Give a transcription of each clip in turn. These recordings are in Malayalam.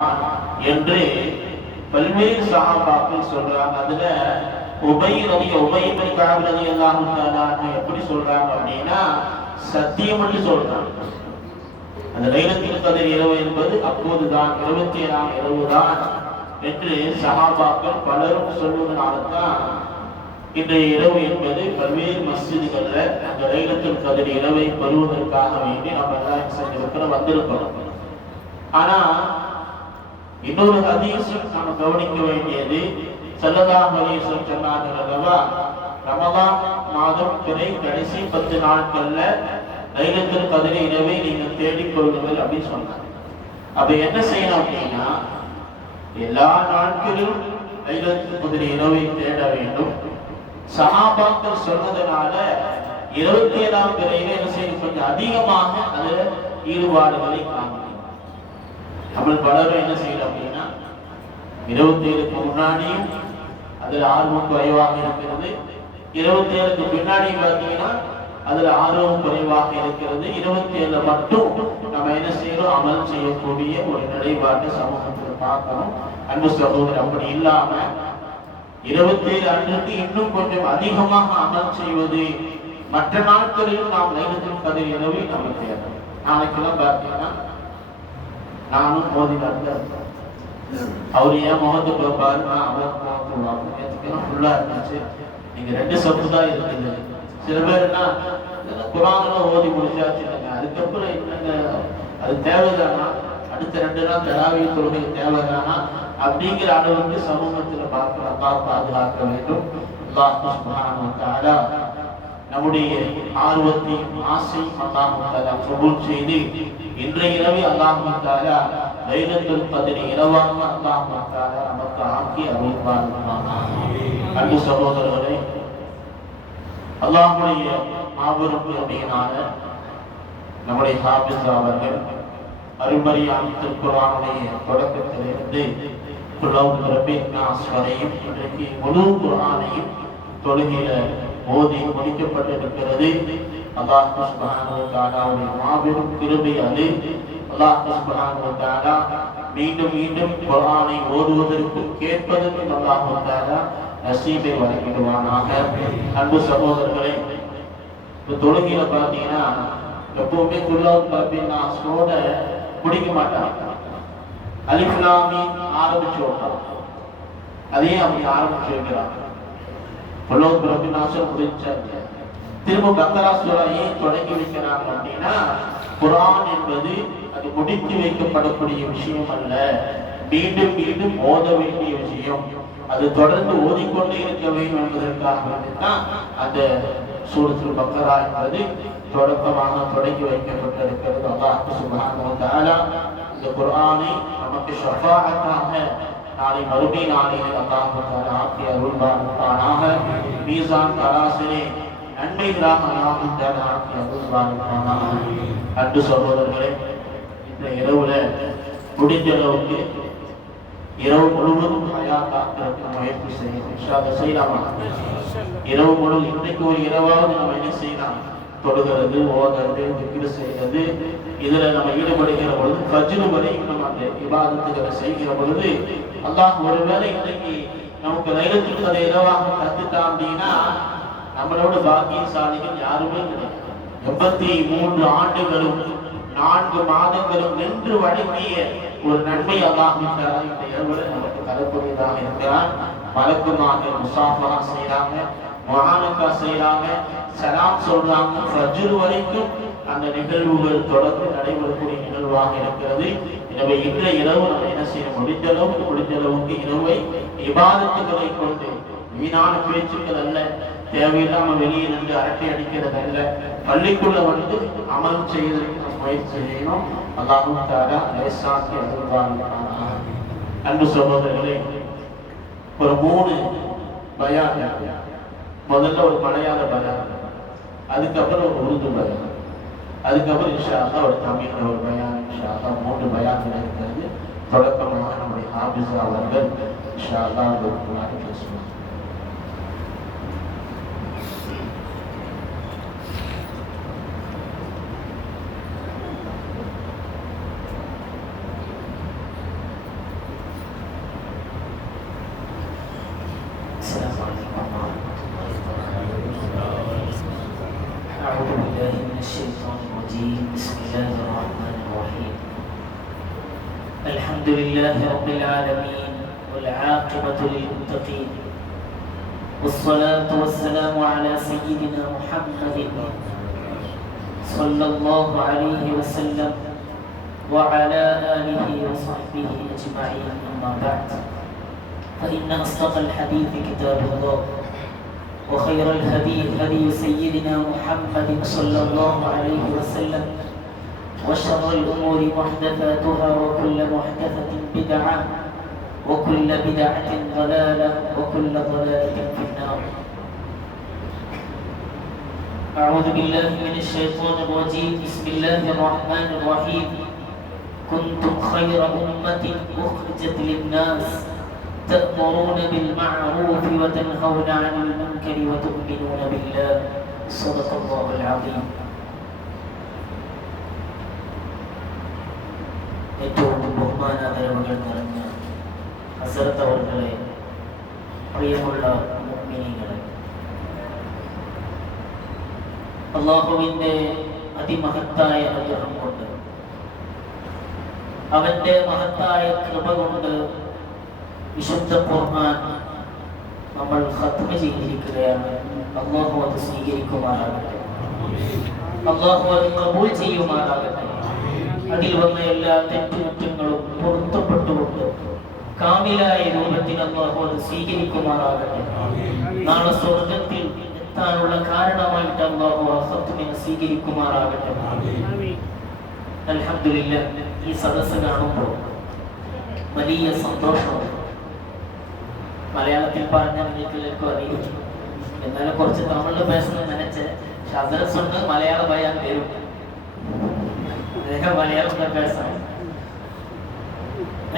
என்று பல்வேறு சஹாபாக்கள் சொல்றாங்க. அதுல உபை இப்னு கஅப் ரலியல்லாஹு தஆலா எப்படி சொல்றாங்க அப்படின்னா, சத்தியம் என்று சொல்றாங்க. அந்த லைலத்துல் கத்ர் இரவு என்பது அப்போதுதான் 27ஆம் இரவுதான் என்று சஹாபாக்கள் பலரும் சொல்வதனால்தான் இன்றைய இரவு என்பது பல்வேறு மஸ்ஜிதுகள்ல அந்த லைலத்துல் கத்ர் இரவை பெறுவதற்காக வேண்டி நம்ம எல்லாம் செஞ்சிருக்கிறோம், வந்திருக்கிறோம். ஆனா இன்னொரு ஹதீஸும் நம்ம கவனிக்க வேண்டியது, ஸல்லல்லாஹு அலைஹி வஸல்லம் சொன்னார்கள் அல்லவா, ரமலான் மாதம் கடைசி 10 நாட்கள்ல லைலத்துல் கத்ர் இரவை நீங்கள் தேடிக் கொள்ளுங்கள் அப்படின்னு சொன்னாங்க. அப்ப என்ன செய்யணும் அப்படின்னா, எல்லா நாட்களிலும் லைலத்துல் கத்ர் இரவை தேட வேண்டும். சஹாபாக்கள் சொன்னதனால 27ஆம் பிறையில என்ன செய்யணும், கொஞ்சம் அதிகமாக அதுல ஈடுபாடுகளை காண்பிக்கும். நம்ம பலரும் என்ன செய்யணும் அப்படின்னா, 27க்கு முன்னாடியும் அதுல ஆர்வம் குறைவாக இருக்கிறது, 27க்கு பின்னாடி பார்த்தீங்கன்னா அதுல ஆர்வம் குறைவாக இருக்கிறது. 27 மட்டும் நம்ம என்ன செய்யறோம், அமல் செய்யக்கூடிய ஒரு நிலைப்பாட்டு சமூகத்தில் பார்க்கணும். அன்பு சகோதரர், அப்படி இல்லாம 27 அன்றைக்கு இன்னும் கொஞ்சம் அதிகமாக அமல் செய்வது, மற்ற நாட்களிலும் நாம் லைலத்துல் கத்ர் இரவை நம்ம தேடணும். நாளைக்கெல்லாம் பார்த்தீங்கன்னா நானும் மோதினார்ல அவர் ஏன் முகத்தை பார்ப்பாரு, நான் அவர் முகத்தை பார்ப்பேன். நேற்றுக்கெல்லாம் ஃபுல்லா இருந்துச்சு, நீங்க 2 சப்பு தான் இருக்குது. சில பேர்னா குரான்லாம் ஓதி முடிச்சாச்சு, அதுக்கப்புறம் என்னங்க அது தேவைதானா, அடுத்த 2 நாள் தராவி தொழுகை தேவைதானா அப்படிங்கிற அளவுக்கு சமூகத்தில் பாதுகாக்க வேண்டும். அல்லாஹ் சுப்ஹானஹு வ தஆலா நம்முடைய ஆர்வத்தையும் ஆசையும் அல்லாஹ் தஆலா கபூல் செய்து இன்றைய இரவு அல்லாஹ் தஆலா லைலத்துல் கத்ர் இரவாக அல்லாஹ் தஆலா நமக்கு ஆக்கி அருள்வானாக. அன்பு சகோதரர்களே, அல்லாஹ்வுடைய மாபெரும் கருணையினால நம்முடைய ஹாஃபிஸ் அவர்கள் அருள்மறையான திருக்குர்ஆனுடைய தொடக்கத்திலிருந்து குல் ரப்பின் நாஸ் வரையும் இன்றைக்கு முழு குர்ஆனையும் தொழுகையில ஓதி முடிக்கப்பட்டிருக்கிறது. அல்லாஹ் சுப்ஹானஹு வ தஆலாவுடைய மாபெரும் கிருபை அது. அல்லாஹ் சுப்ஹானஹு வ தஆலா மீண்டும் மீண்டும் குர்ஆனை ஓதுவதற்கும் கேட்பதற்கும் அல்லாஹ் தஆலா நசீபை வழங்கிடுவானாக. அன்பு சகோதரர்களே, இந்த தொழுகையில பார்த்தீங்கன்னா எப்பவுமே குல் ரப்பின் நாஸோட முடிக்க மாட்டாங்க. அலிஃப் லாம் மீம் ஆரம்பிச்சு வைப்பாங்க, அதே அப்படி ஆரம்பிச்சு வைக்கிறாங்க. குல் ரப்பின் நாஸ் முடிச்சாங்க, திரும்ப பக்ரா சூரா ஏன் தொடங்கி வைக்கிறாங்க அப்படின்னா, குர்ஆன் என்பது அது முடித்து வைக்கப்படக்கூடிய விஷயம் அல்ல, மீண்டும் மீண்டும் ஓத வேண்டிய விஷயம். அது தொடர்ந்து ஓதிக்கொண்டே இருக்க வேண்டும் என்பதற்காக தான் அந்த சூரத்துல் பக்ரா என்பது தொடக்கமாக தொடங்கி வைக்கப்பட்டிருக்கிறது. அல்லாஹ் சுப்ஹானஹு வ தஆலா இந்த குர்ஆனை நமக்கு ஷஃபாஅத்தாக நாளை மறுமை நாளில் அல்லாஹ் தஆலா ஆக்கி அருள்வானாக. மீசான் தராசிலே நன்மைகளாக அல்லாஹ் தஆலா ஆக்கி அருள்வானாக. அன்பு சகோதரர்களே, இந்த இரவுல முடிஞ்ச அளவுக்கு இரவு முழுவதும் ஹயாத்தாக்குறதுக்கு முயற்சி செய்யணும். இன்ஷா அல்லாஹ் செய்யலாமா? இரவு முழுவதும் இன்றைக்கு ஒரு இரவாவது நம்ம என்ன செய்யலாம், தொழுகிறது, ஓதுறது, திக்ர் செய்கிறது, இதுல நம்ம ஈடுபடுகிற பொழுது ஃபஜ்ர் வரையும் நம்ம அந்த இபாதத்துகளை செய்கிற பொழுது அல்லாஹ் ஒருவேளை இன்றைக்கு நமக்கு லைலத்துல் கத்ர் இரவாக தந்துட்டான் அப்படின்னா நம்மளோட பாக்கியசாலிகள் யாருமே கிடையாது. 83 ஆண்டுகளும் 4 மாதங்களும் நின்று வழங்கிய ஒரு நன்மை அல்லாஹ் இந்த இரவுல நமக்கு தரக்கூடியதாக இருக்கிறான். வழக்கமாக முசாஃபா செய்யறாங்க, முஆனகா செய்யறாங்க, சலாம் சொல்றாங்க. ஃபஜ்ர் வரைக்கும் அந்த நிகழ்வுகள் தொடர்ந்து நடைபெறக்கூடிய நிகழ்வாக இருக்கிறது. எனவே இன்றைய இரவு நம்ம என்ன செய்யணும், முடிஞ்ச அளவுக்கு இரவை இபாதத்துகளை கொண்டு, வீணான பேச்சுக்கள் அல்ல, தேவையில்லாம வெளியே நின்று அரட்டை அடிக்கிறது அல்ல, பள்ளிக்குள்ள வந்து அமல் செய்வதற்கு முயற்சி செய்யணும். அல்லாஹ் தஆலா லேசாக்கி அருள்வானாக. அன்பு சகோதரர்களே, ஒரு 3 பயான், முதல்ல ஒரு மலையாள பயான், அதுக்கப்புறம் ஒரு உருது பயான், அதுக்கப்புறம் இன்ஷா அல்லாஹ் ஒரு தமிழ்ல ஒரு பயான். இன்ஷா அல்லாஹ் 3 பயான்கள் இருக்கிறது. தொடக்கமாக நம்முடைய ஹாஃபிஸ் அவர்கள் இன்ஷா அல்லாஹ் பேசுவாங்க. بالله من الشيطان الرجيم بسم الله الرحمن الرحيم الحمد لله رب العالمين والعاقبة للمتقين والصلاة والسلام على سيدنا محمد صلى الله عليه وسلم وعلى آله وصحبه أجمعين أما بعد فإن أصدق الحديث كتاب الله وخير الهدي هدي سيدنا محمد صلى الله عليه وسلم وشر الأمور محدثاتها وكل محدثة بدعة وكل بدعة ضلالة وكل ضلالة في النار. أعوذ بالله من الشيطان الرجيم بسم الله الرحمن الرحيم كنتم خير أمة أخرجت للناس تأمرون بالمعروف وتنهون عن المنكر وتؤمنون بالله صدق الله العظيم. ഏറ്റവും ബഹുമാനാദരവുകൾ നിറഞ്ഞ ഹസ്രത്ത് അവർകളെ, പ്രിയമുള്ള മുഅ്മിനീങ്ങളെ, അല്ലാഹുവിന്റെ അതിമഹത്തായ അനുഗ്രഹം കൊണ്ട്, അവന്റെ മഹത്തായ കൃപ കൊണ്ട് വിശുദ്ധ ഖുർആൻ നമ്മൾ ഖത്മ ചെയ്തിരിക്കുകയാണ്. അല്ലാഹു അത് സ്വീകരിക്കുമാറാകട്ടെ, അല്ലാഹു അത് കബൂൽ ചെയ്യുമാറാകട്ടെ. അതിൽ വന്ന എല്ലാ തെറ്റുകുറ്റങ്ങളും പൊറുത്തപ്പെട്ടുകൊണ്ട് കാമിലായ രൂപത്തിൽ അല്ലാഹു അത് സ്വീകരിക്കുമാറാകട്ടെ. നാളെ സ്വർഗ്ഗത്തിൽ എത്താനുള്ള കാരണമായിട്ട് അല്ലാഹു ആ ഖത്മിനെ സ്വീകരിക്കുമാറാകട്ടെ. അൽഹംദുലില്ലാഹ്, ഈ സദസ്സ് കാണുമ്പോൾ വലിയ സന്തോഷമാണ്. മലയാളത്തിൽ പറഞ്ഞാൽ നിങ്ങൾക്ക് എല്ലാവർക്കും അറിയും, എന്നാലും കുറച്ച് തമിഴിൽ പേശുന്ന നനച്ച് ഷദർസുണ്ട് മലയാള ബയാൻ വരും. മലയാളം പേശാണ്.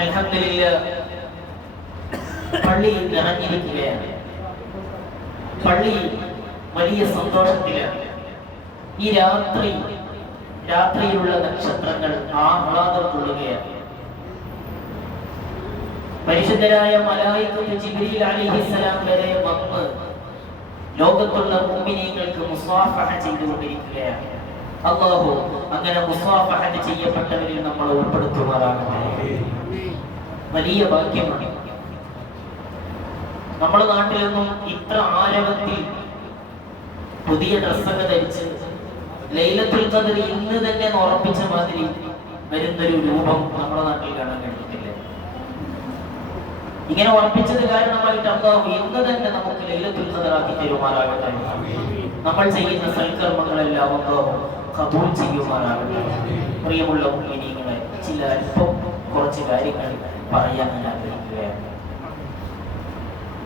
അൽഹംദുലില്ലാഹ്, പള്ളി നിറഞ്ഞിരിക്കുകയാണ്. പള്ളി വലിയ സന്തോഷത്തിലാണ്. ഈ രാത്രിയിലുള്ള നക്ഷത്രങ്ങൾ ആഹ്ലാദം കൊള്ളുകയാണ്. പരിശുദ്ധരായ മലായികത്ത് ജിബ്രീൽ അലൈഹിസ്സലാം വരെ വന്ന് ലോകത്തുള്ള മുഅ്മിനീങ്ങൾക്ക് മുസാഫഹ ചെയ്തുകൊണ്ടിരിക്കുകയാണ്. അല്ലാഹു അങ്ങനെ മുസാഫഹ ചെയ്യപ്പെട്ടവരിൽ നമ്മൾ ഉൾപ്പെടുത്തുമാറാകട്ടെ. വലിയ ഭാഗ്യമാണ്. നമ്മുടെ നാട്ടിലൊന്നും ഇത്ര ആരവത്തിൽ പുതിയ ഡ്രസ്സൊക്കെ ധരിച്ച് ലൈലത്തുൽ ഖദ്ർ ഇന്ന് തന്നെ ഉറപ്പിച്ച മാതിരി വരുന്നൊരു രൂപം നമ്മുടെ നാട്ടിൽ കാണാൻ കഴിഞ്ഞിട്ടില്ല. ഇങ്ങനെ ഉറപ്പിച്ചത് കാരണമായിട്ട് അല്ലാഹു ഇന്ന് തന്നെ നമുക്ക് ലൈലത്തുൽ ഖദ്ർ ആക്കി തരുമാറാകട്ടെ. നമ്മൾ ചെയ്യുന്ന സൽക്കർമ്മങ്ങളെല്ലാം അല്ലാഹു കബൂൽ ചെയ്യുമാറാകട്ടെ. പ്രിയമുള്ള മുഅ്മിനീങ്ങളെ, ചില അല്പം കുറച്ച് കാര്യങ്ങൾ പറയാൻ ഞാൻ ആഗ്രഹിക്കുകയാണ്.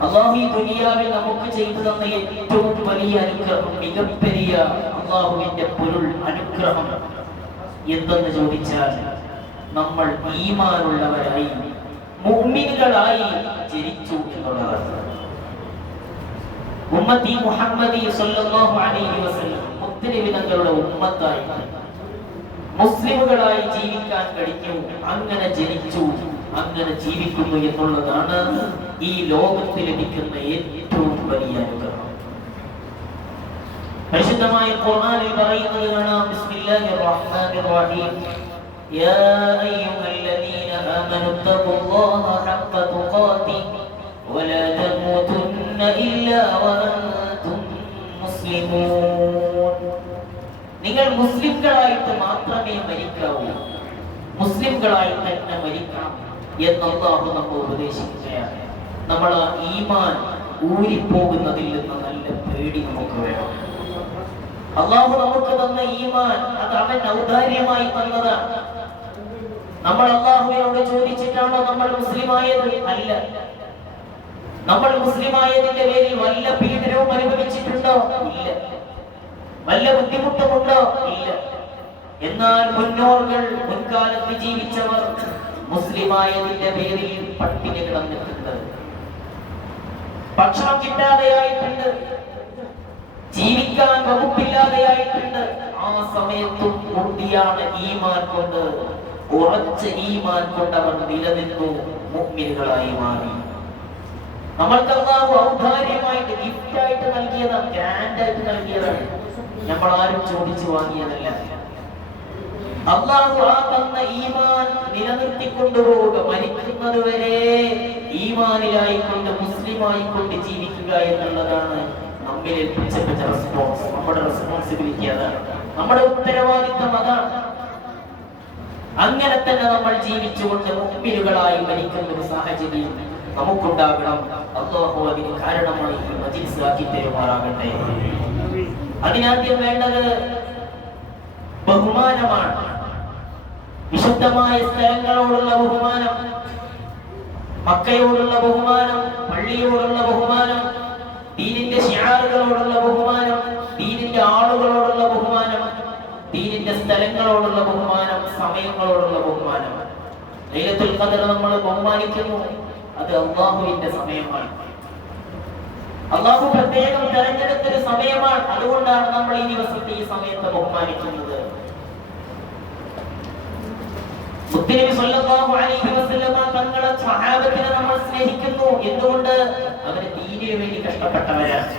അല്ലാഹു ഈ ദുനിയാവിൽ നമുക്ക് ചെയ്തു തന്ന ഏറ്റവും വലിയ അനുഗ്രഹം, മികപ്പെരിയ അല്ലാഹുവിന്റെ പൊരുൾ അനുഗ്രഹം എന്തെന്ന് ചോദിച്ചാൽ നമ്മൾ ഈമാനുള്ളവരായി മുഅ്മിനുകളായി ജനിച്ചു എന്നുള്ളതാണ്. ഉമ്മത്തി മുഹമ്മദി സ്വല്ലല്ലാഹു അലൈഹി വസല്ലം മുത്തനബി തങ്ങളുടെ ഉമ്മത്തായി മുസ്ലിമുകളായി ജീവിക്കാൻ കഴിഞ്ഞു. അങ്ങനെ ജനിച്ചു, അങ്ങനെ ജീവിക്കുന്നു എന്നുള്ളതാണ് ഈ ലോകത്ത് ലഭിക്കുന്ന ഏറ്റവും വലിയ അനുഗ്രഹം. പരിശുദ്ധമായ ഖുർആനിൽ പറയുന്നത് കാണാം, ബിസ്മില്ലാഹിർ റഹ്മാനിർ റഹീം, യാ അയ്യുഹല്ലദീന ആമനു തഖുല്ലാഹ ഹഖ്ക തുഖാതിഹി വലാ തമൂതുന്ന ഇല്ലാ വഅൻതും മുസ്ലിമൂൻ. നിങ്ങൾ മുസ്ലിംകളായിട്ട് മാത്രമേ മരിക്കാവൂ, മുസ്ലിംകളായി തന്നെ മരിക്കണം എന്ന് അല്ലാഹു നമ്മെ ഉപദേശിക്കുകയാണ്. നമ്മൾ ആ ഈമാൻ ഊരിപ്പോകുന്നതിൽ നിന്ന് നല്ല പേടി നമുക്ക് വേണം. അല്ലാഹു നമുക്ക് തന്ന ഈമാൻ അത് അവൻ ഔദാര്യമായി തന്നതാണ്. നമ്മൾ അല്ലാഹുവിനോട് ചോദിച്ചിട്ടാണോ നമ്മൾ മുസ്ലിമായത്? അല്ല. നമ്മൾ മുസ്ലിമായതിന്റെ പേരിൽ വല്ല പീഡനവും അനുഭവിച്ചിട്ടുണ്ടോ? ഇല്ല. വല്ല ബുദ്ധിമുട്ടുമുണ്ടോ? ഇല്ല. എന്നാൽ മുൻകാലത്ത് ജീവിച്ചവർ മുസ്ലിമായതിന്റെ പേരിൽ പട്ടിണി കിടന്നിട്ടുണ്ട്, ഭക്ഷണം കിട്ടാതെയായിട്ടുണ്ട്, ജീവിക്കാൻ വകുപ്പില്ലാതെയായിട്ടുണ്ട്. ആ സമയത്തും കൂടിയാണ് ഈമാൻ കൊണ്ട്, ഉറച്ച ഈമാൻ കൊണ്ട് അവർ നിലനിന്നു, മുഅ്മിനുകളായി മാറി. നമ്മൾക്ക് അല്ലാഹു ഔദാര്യമായിട്ട് ഗിഫ്റ്റായിട്ട് നൽകിയതാണ്, ഗ്രാൻഡായിട്ട് നൽകിയതാണ്. നമ്മൾ ആരും ചോദിച്ചു വാങ്ങിയതല്ല. അല്ലാഹു ആ തന്ന ഈമാൻ നിലനിർത്തിക്കൊണ്ടുപോവുക, മരിക്കുന്നത് വരെ ഈമാനിലായിക്കൊണ്ട് മുസ്ലിമായിക്കൊണ്ട് ജീവിക്കുക എന്നുള്ളതാണ് നമ്മിൽ ഏൽപ്പിച്ച റെസ്പോൺസ്. നമ്മുടെ റെസ്പോൺസിബിലിറ്റി അതാണ്, നമ്മുടെ ഉത്തരവാദിത്തം അതാണ്. അങ്ങനെ തന്നെ നമ്മൾ ജീവിച്ചുകൊണ്ട് മുഅ്മിനുകളായി മരിക്കുന്ന ഒരു സാഹചര്യം നമുക്കുണ്ടാകണം. അല്ലാഹു അതിന് കാരണമായി മജ്‌ലിസ് ആക്കി തരുമാറാകട്ടെ. അതിനാദ്യം വേണ്ടത് ബഹുമാനമാണ്. വിശുദ്ധമായ സ്ഥലങ്ങളോടുള്ള ബഹുമാനം, മക്കയോടുള്ള ബഹുമാനം, പള്ളിയോടുള്ള ബഹുമാനം, ദീനിന്റെ ശിആറുകളോടുള്ള ബഹുമാനം, ദീനിന്റെ ആളുകളോടുള്ള ബഹുമാനം, ദീനിന്റെ സ്ഥലങ്ങളോടുള്ള ബഹുമാനം, സമയങ്ങളോടുള്ള ബഹുമാനം. ലൈലത്തുൽ ഖദർ നമ്മൾ ബഹുമാനിക്കുന്നു, അത് അല്ലാഹുവിന്റെ സമയമാണ്. അല്ലാഹു പ്രത്യേകം തെരഞ്ഞെടുത്തൊരു സമയമാണ്. അതുകൊണ്ടാണ് നമ്മൾ ഈ ദിവസത്തെ ഈ സമയത്ത് ബഹുമാനിക്കുന്നത്. മുത്തനബി സല്ലല്ലാഹു അലൈഹി വസല്ലം തങ്ങളുടെ സ്വഹാബത്തിനെ നമ്മൾ സ്നേഹിക്കുന്നു. എന്തുകൊണ്ട്? അവര് ദീനിനു വേണ്ടി കഷ്ടപ്പെട്ടവരാണ്,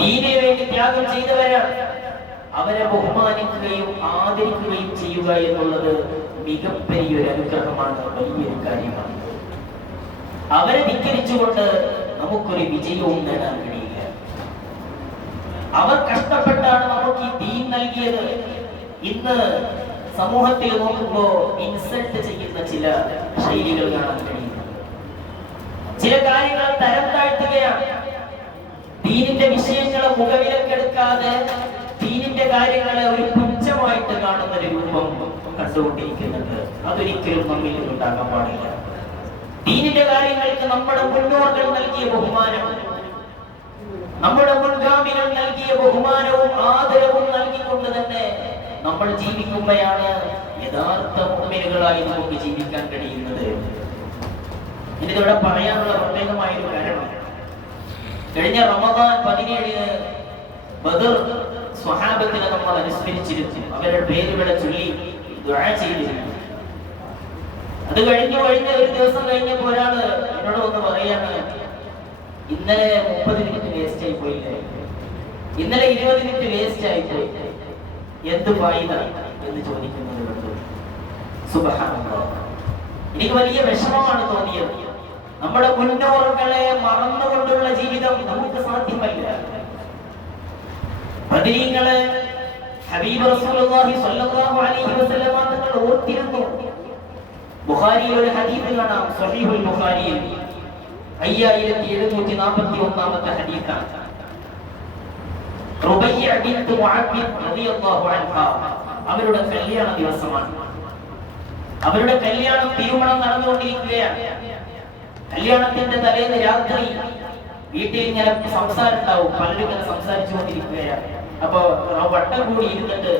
ദീനിനു വേണ്ടി ത്യാഗം ചെയ്തവരാണ്. അവരെ ബഹുമാനിക്കുകയും ആദരിക്കുകയും ചെയ്യുക എന്നുള്ളത് മികപ്പരിയൊരു അനുഗ്രഹമാണ്, വലിയൊരു കാര്യമാണ്. അവരെ ധിക്കരിച്ചുകൊണ്ട് നമുക്കൊരു വിജയവും നേടാൻ കഴിയില്ല. അവർ കഷ്ടപ്പെട്ടാണ് നമുക്ക് ഈ ദീൻ നൽകിയത്. ഇന്ന് സമൂഹത്തിൽ നോക്കുമ്പോ ഇൻസൾട്ട് ചെയ്യുന്ന ചില ശൈലികൾ കാണാൻ കഴിയുന്നു. ചില കാര്യങ്ങൾ തരം താഴ്ത്തുകയാണ്. ദീനിന്റെ വിഷയങ്ങളെ മുഖവിലക്കെടുക്കാതെ ദീനിന്റെ കാര്യങ്ങളെ ഒരു പുച്ഛമായിട്ട് കാണുന്ന ഒരു രൂപം കണ്ടുകൊണ്ടിരിക്കുന്നുണ്ട്. അതൊരിക്കലും നമ്മിൽ ഉണ്ടാകാൻ പാടില്ല. ദീനിന്റെ കാര്യങ്ങൾക്ക് നമ്മുടെ മുന്നോട്ടുകൾ നൽകിയ ബഹുമാനം, നമ്മുടെ മുൻഗാമികൾ നൽകിയ ബഹുമാനവും ആദരവും നൽകിക്കൊണ്ട് തന്നെ നമ്മൾ ജീവിക്കുമ്പോഴാണ് യഥാർത്ഥ മുഅ്മിനുകളായി നമുക്ക് ജീവിക്കാൻ കഴിയുന്നത്. ഇതിവിടെ പറയാനുള്ള പ്രത്യേകമായ ഒരു കാരണം, കഴിഞ്ഞ റമദാൻ 17 ബദർ സ്വഹാബത്തിനെ നമ്മൾ അനുസ്മരിച്ചിരുന്നു. അവരുടെ പേരുകളെ ചൊല്ലി ദുആ ചെയ്തിരുന്നു. അത് കഴിഞ്ഞ ഒരു ദിവസം കഴിഞ്ഞപ്പോ ഒരാള് എന്നോട് വന്ന് പറയാണ്, ഇന്നലെ 30 മിനിറ്റ് വേസ്റ്റ് ആയി പോയില്ലേ, ഇന്നലെ 20 മിനിറ്റ് വേസ്റ്റ് ആയി പോയി, എന്ത് ഫായിദ എന്ന് ചോദിക്കുന്നത് കണ്ടു. സുബ്ഹാനല്ലാഹ്, എനിക്ക് വലിയ വിഷമമാണ് തോന്നിയത്. നമ്മുടെ മുന്നോറുകളെ മറന്നുകൊണ്ടുള്ള ജീവിതം നമുക്ക് സാധ്യമല്ല. ബദരീങ്ങളെ ഹബീബ് റസൂലുള്ളാഹി സ്വല്ലല്ലാഹു അലൈഹി വസല്ലം തങ്ങൾ ഓർത്തിരുന്നു. ബുഖാരിയിൽ ഒരു ഹദീസ് കാണാം, സ്വഹീഹുൽ ബുഖാരിയിൽ 5741 ഹദീസാണ്. റുബയ്യ ബിൻത് മുഅബ്ബിദ് റളിയല്ലാഹു അൻഹാ, അവരുടെ കല്യാണ ദിവസമാണ്. അവരുടെ കല്യാണം തിരുമണം നടന്നുകൊണ്ടിരിക്കുകയാണ്. കല്യാണത്തിന്റെ തലേന്ന് രാത്രി വീട്ടിൽ ഇങ്ങനെ സംസാരം ഉണ്ടാവും, പലരും ഇങ്ങനെ സംസാരിച്ചു കൊണ്ടിരിക്കുകയാണ്. അപ്പൊ വട്ടം കൂടി ഇരുന്നിട്ട്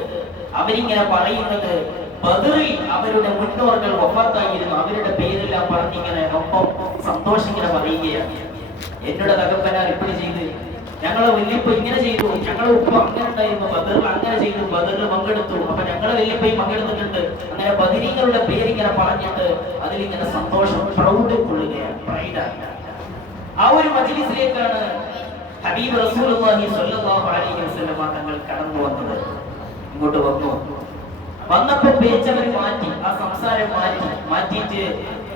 അവരിങ്ങനെ പറയുന്നത്, ബദറിൽ അവരുടെ മുന്നോറുകൾ വഫാത്തായിരുന്നു, അവരുടെ പേരെല്ലാം പറഞ്ഞിങ്ങനെ ഒപ്പം സന്തോഷം ഇങ്ങനെ പറയുകയാണ്. എന്നോട് തകപ്പനാർ ഇപ്പടി ചെയ്ത്, ഞങ്ങളെ വല്യപ്പ ഇങ്ങനെ ചെയ്തു, ഞങ്ങളെ ഉപ്പ അങ്ങനെ ഉണ്ടായിരുന്നു, ബദറിൽ അങ്ങനെ ചെയ്തു, ബദറിൽ പങ്കെടുത്തു, അപ്പൊ ഞങ്ങളെ വല്യപ്പയും പങ്കെടുത്തിട്ടുണ്ട്. അങ്ങനെ ബദരീങ്ങളുടെ പേരിങ്ങനെ പറഞ്ഞിട്ട് അതിലിങ്ങനെ സന്തോഷം പ്രൗഢ കൊള്ളുകയാണ്, പ്രൈഡാണ്. ആ ഒരു മജ്‌ലിസിലേക്കാണ് ഹബീബ് റസൂലുള്ളാഹി സ്വല്ലല്ലാഹു അലൈഹി വസല്ലം തങ്ങൾ കടന്നു വന്നത്. ഇങ്ങോട്ട് വന്നപ്പോ പേച്ചവർ മാറ്റി, ആ സംസാരം മാറ്റിയിട്ട്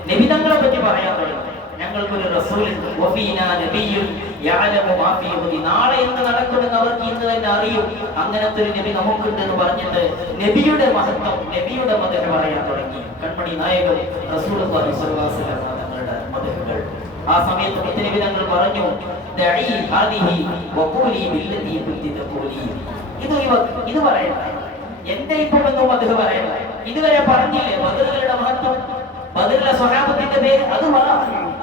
നബി തങ്ങളെ പറ്റി പറയാൻ തുടങ്ങി. ഞങ്ങൾക്കൊരു റസൂലുണ്ട്, വഫീനാ നബിയ്യുൻ യഅലമു മാ ഫീ ഗദി, നാളെ എന്ത് നടക്കുമെന്ന് അവർക്ക് ഇന്ന് തന്നെ അറിയും. അങ്ങനത്തെ ഒരു നബി നമുക്കുണ്ട് എന്ന് പറഞ്ഞിട്ട് നബിയുടെ മഹത്വം, നബിയുടെ മദഹ് പറയാൻ തുടങ്ങി. കൺമണി നായകൻ റസൂലുള്ളാഹി സ്വല്ലല്ലാഹു അലൈഹി വസല്ലം തങ്ങളുടെ മദഹുകൾ. ആ സമയത്ത് മുത്തനബി തങ്ങൾ പറഞ്ഞു, ദഈ ഹാദിഹി വഖൂലി ബില്ലദീ കുന്തി തഖൂലി, ഇത് പറയണ്ട, എന്റെ ഇപ്പം ഒന്നും മദഹ് പറയണ്ട. ഇതുവരെ പറഞ്ഞില്ലേ ബദറുകളുടെ മഹത്വം, ബദറിലെ സ്വഹാബത്തിന്റെ പേര്, അത് പറ,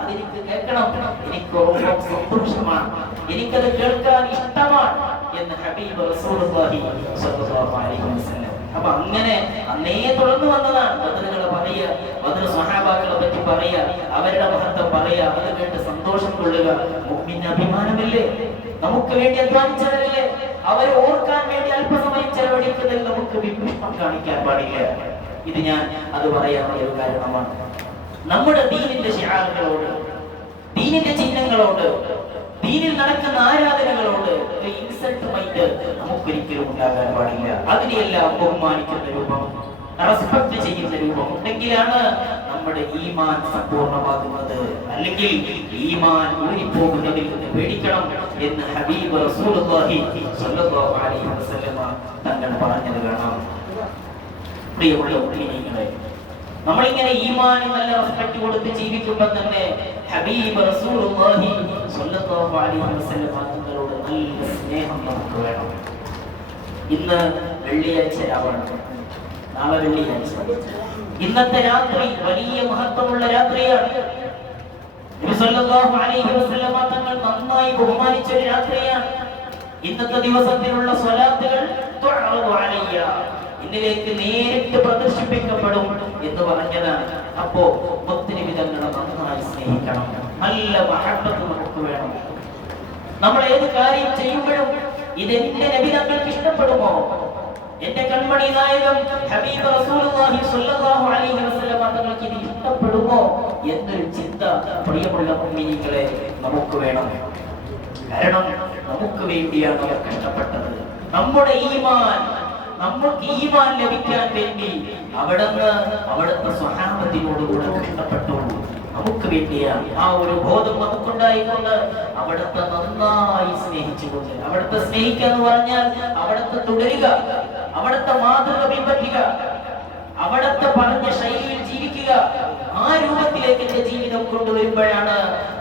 അതെനിക്ക് കേൾക്കണം, എനിക്ക് സന്തോഷമാണ്, എനിക്കത് കേൾക്കാൻ ഇഷ്ടമാണ് എന്ന് ഹബീബ് റസൂലുള്ളാഹി സ്വല്ലല്ലാഹു അലൈഹി വസല്ലം. അപ്പൊ അങ്ങനെ അന്നേ തുടർന്ന് വന്നതാണ് ബദറുകളെ പറയുക, ബദർ സ്വഹാബാക്കളെ പറ്റി പറയുക, അവരുടെ മഹത്വം പറയുക, അത് കേട്ട് സന്തോഷം കൊള്ളുക. മുഅ്മിന് അഭിമാനമല്ലേ, നമുക്ക് വേണ്ടി അധ്വാനിച്ചവരല്ലേ, അവരെ ഓർക്കാൻ വേണ്ടി അല്പസമയം ചെലവഴിക്കുന്നതിൽ നമുക്ക് വിഭ്രമം കാണിക്കാൻ പാടില്ല. ഇത് ഞാൻ അത് പറയാനുള്ള ഒരു കാരണമാണ്. നമ്മുടെ ദീനിന്റെ ശിആറുകളോട്, ദീനിന്റെ ചിഹ്നങ്ങളോട് ദീനിൽ നടക്കുന്ന ആരാധനകളോട് ഒരു ഇൻസൾട്ട് മൈൻഡ് നമുക്കൊരിക്കലും ഉണ്ടാകാൻ പാടില്ല. അതിനെയെല്ലാം ബഹുമാനിക്കുന്ന രൂപം, റെസ്പെക്ട് ചെയ്യുന്ന രൂപം ഉണ്ടെങ്കിലാണ് നമ്മുടെ ഈമാൻ സമ്പൂർണ്ണമാകുന്നത്. അല്ലെങ്കിൽ ഈമാൻ ഊരിപ്പോകുന്നതിൽ നിന്ന് പേടിക്കണം എന്ന് ഹബീബ് റസൂലുള്ളാഹി സ്വല്ലല്ലാഹു അലൈഹി വസല്ലമ തങ്ങൾ പറഞ്ഞത് കാണാം. പ്രിയമുള്ള മുഅ്മിനീങ്ങളെ, നമ്മളിങ്ങനെ ഈമാന് നല്ല റെസ്പെക്ട് കൊടുത്ത് ജീവിക്കുമ്പോൾ തന്നെ ഹബീബ് റസൂലുള്ളാഹി സ്വല്ലല്ലാഹു അലൈഹി വസല്ലമ തങ്ങളോട് നല്ല സ്നേഹം നമുക്ക് വേണം. ഇന്ന് വെള്ളിയാഴ്ച രാവാണ്, നാളെ വെള്ളിയാഴ്ച. ഇന്നത്തെ രാത്രി വലിയ മഹത്വമുള്ള രാത്രിയാണ്. നബി സല്ലല്ലാഹു അലൈഹി വസല്ലമ തങ്ങൾ നന്നായി ബഹുമാനിച്ച ഒരു രാത്രിയാണ്. ഇന്നത്തെ ദിവസത്തിലുള്ള സ്വലാത്തുകൾ തുഅറദു അലയ്യ, എന്നിലേക്ക് നേരിട്ട് പ്രദർശിപ്പിക്കപ്പെടും എന്ന് പറഞ്ഞതാണ്. അപ്പോ മുത്തുനബി തങ്ങളെ നന്നായി സ്നേഹിക്കണം, നല്ല മഹബ്ബത്ത് നമുക്ക് വേണം. നമ്മൾ ഏത് കാര്യം ചെയ്യുമ്പോഴും ഇതെന്റെ നബി തങ്ങൾക്ക് ഇഷ്ടപ്പെടുമോ, എന്റെ കൺമണി നായകം ഹബീബ് റസൂലുള്ളാഹി സ്വല്ലല്ലാഹു അലൈഹി വസല്ലം തങ്ങൾക്ക് ഇത് ഇഷ്ടപ്പെടുമോ എന്നൊരു ചിന്ത പ്രിയമുള്ള മുഅ്മിനീങ്ങളെ നമുക്ക് വേണം. കാരണം നമുക്ക് വേണ്ടിയാണ് അവർ കഷ്ടപ്പെട്ടത്. നമ്മുടെ ഈമാൻ, നമുക്ക് ഈമാൻ ലഭിക്കാൻ വേണ്ടി അവിടുത്തെ സ്വഹാബത്തിനോടുകൂടെ കഷ്ടപ്പെട്ടു. നമുക്ക് വേണ്ടിയാണ്. ആ ഒരു ബോധം നമുക്കുണ്ടായിക്കൊണ്ട് അവിടുത്തെ നന്നായി സ്നേഹിച്ചുകൊണ്ട്, അവിടുത്തെ സ്നേഹിക്കുക എന്ന് പറഞ്ഞാൽ അവിടുത്തെ തുടരുക, അവിടുത്തെ മാതൃക പിൻപറ്റുക, അവിടുത്തെ പറഞ്ഞ ശൈലിയിൽ ജീവിക്കുക. ആ രൂപത്തിലേക്ക് എന്റെ ജീവിതം കൊണ്ടുവരുമ്പോഴാണ്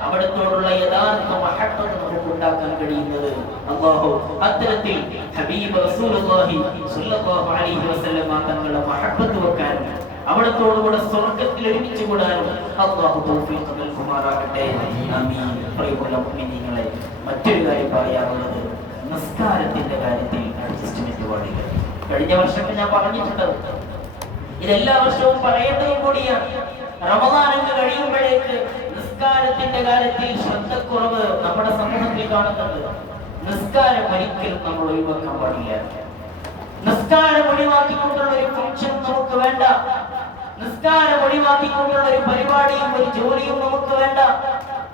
അവിടത്തോടുള്ള യഥാർത്ഥ മഹബ്ബത്ത് നമുക്ക് ഉണ്ടാക്കാൻ കഴിയുന്നത്. അല്ലാഹു അത്തരത്തിൽ ഹബീബ് റസൂലുള്ളാഹി സ്വല്ലല്ലാഹു അലൈഹി വസല്ലം തങ്ങളുടെ മഹബ്ബത്ത് വെക്കാനും അവിടത്തോടുകൂടെ സ്വർഗ്ഗത്തിൽ ഒരുമിച്ച് കൂടാനും അല്ലാഹു തൗഫീഖ് നൽകുമാറാകട്ടെ. ആമീൻ. പ്രിയമുള്ള മുഅ്മിനീങ്ങളെ, മറ്റൊരു കാര്യം പറയാനുള്ളത് നിസ്കാരത്തിന്റെ കാര്യത്തിൽ അഡ്ജസ്റ്റ്മെന്റ് പാടില്ല. കഴിഞ്ഞ വർഷമൊക്കെ ഞാൻ പറഞ്ഞിട്ടുണ്ട്, ഇതെല്ലാ വർഷവും പറയേണ്ടതും കൂടിയാണ്. റമദാനൊക്കെ കഴിയുമ്പോഴേക്ക് നിസ്കാരത്തിന്റെ കാര്യത്തിൽ ശ്രദ്ധക്കുറവ് നമ്മുടെ സമൂഹത്തിൽ കാണുന്നുണ്ട്. നിസ്കാരം ഒരിക്കലും നമ്മൾ ഒഴിവാക്കാൻ പാടില്ല. നിസ്കാരം ഒഴിവാക്കിക്കൊണ്ടുള്ള ഒരു ഫംഗ്ഷൻ നമുക്ക് വേണ്ട. നിസ്കാരം ഒഴിവാക്കിക്കൊണ്ടുള്ള ഒരു പരിപാടിയും ഒരു ജോലിയും നമുക്ക് വേണ്ട.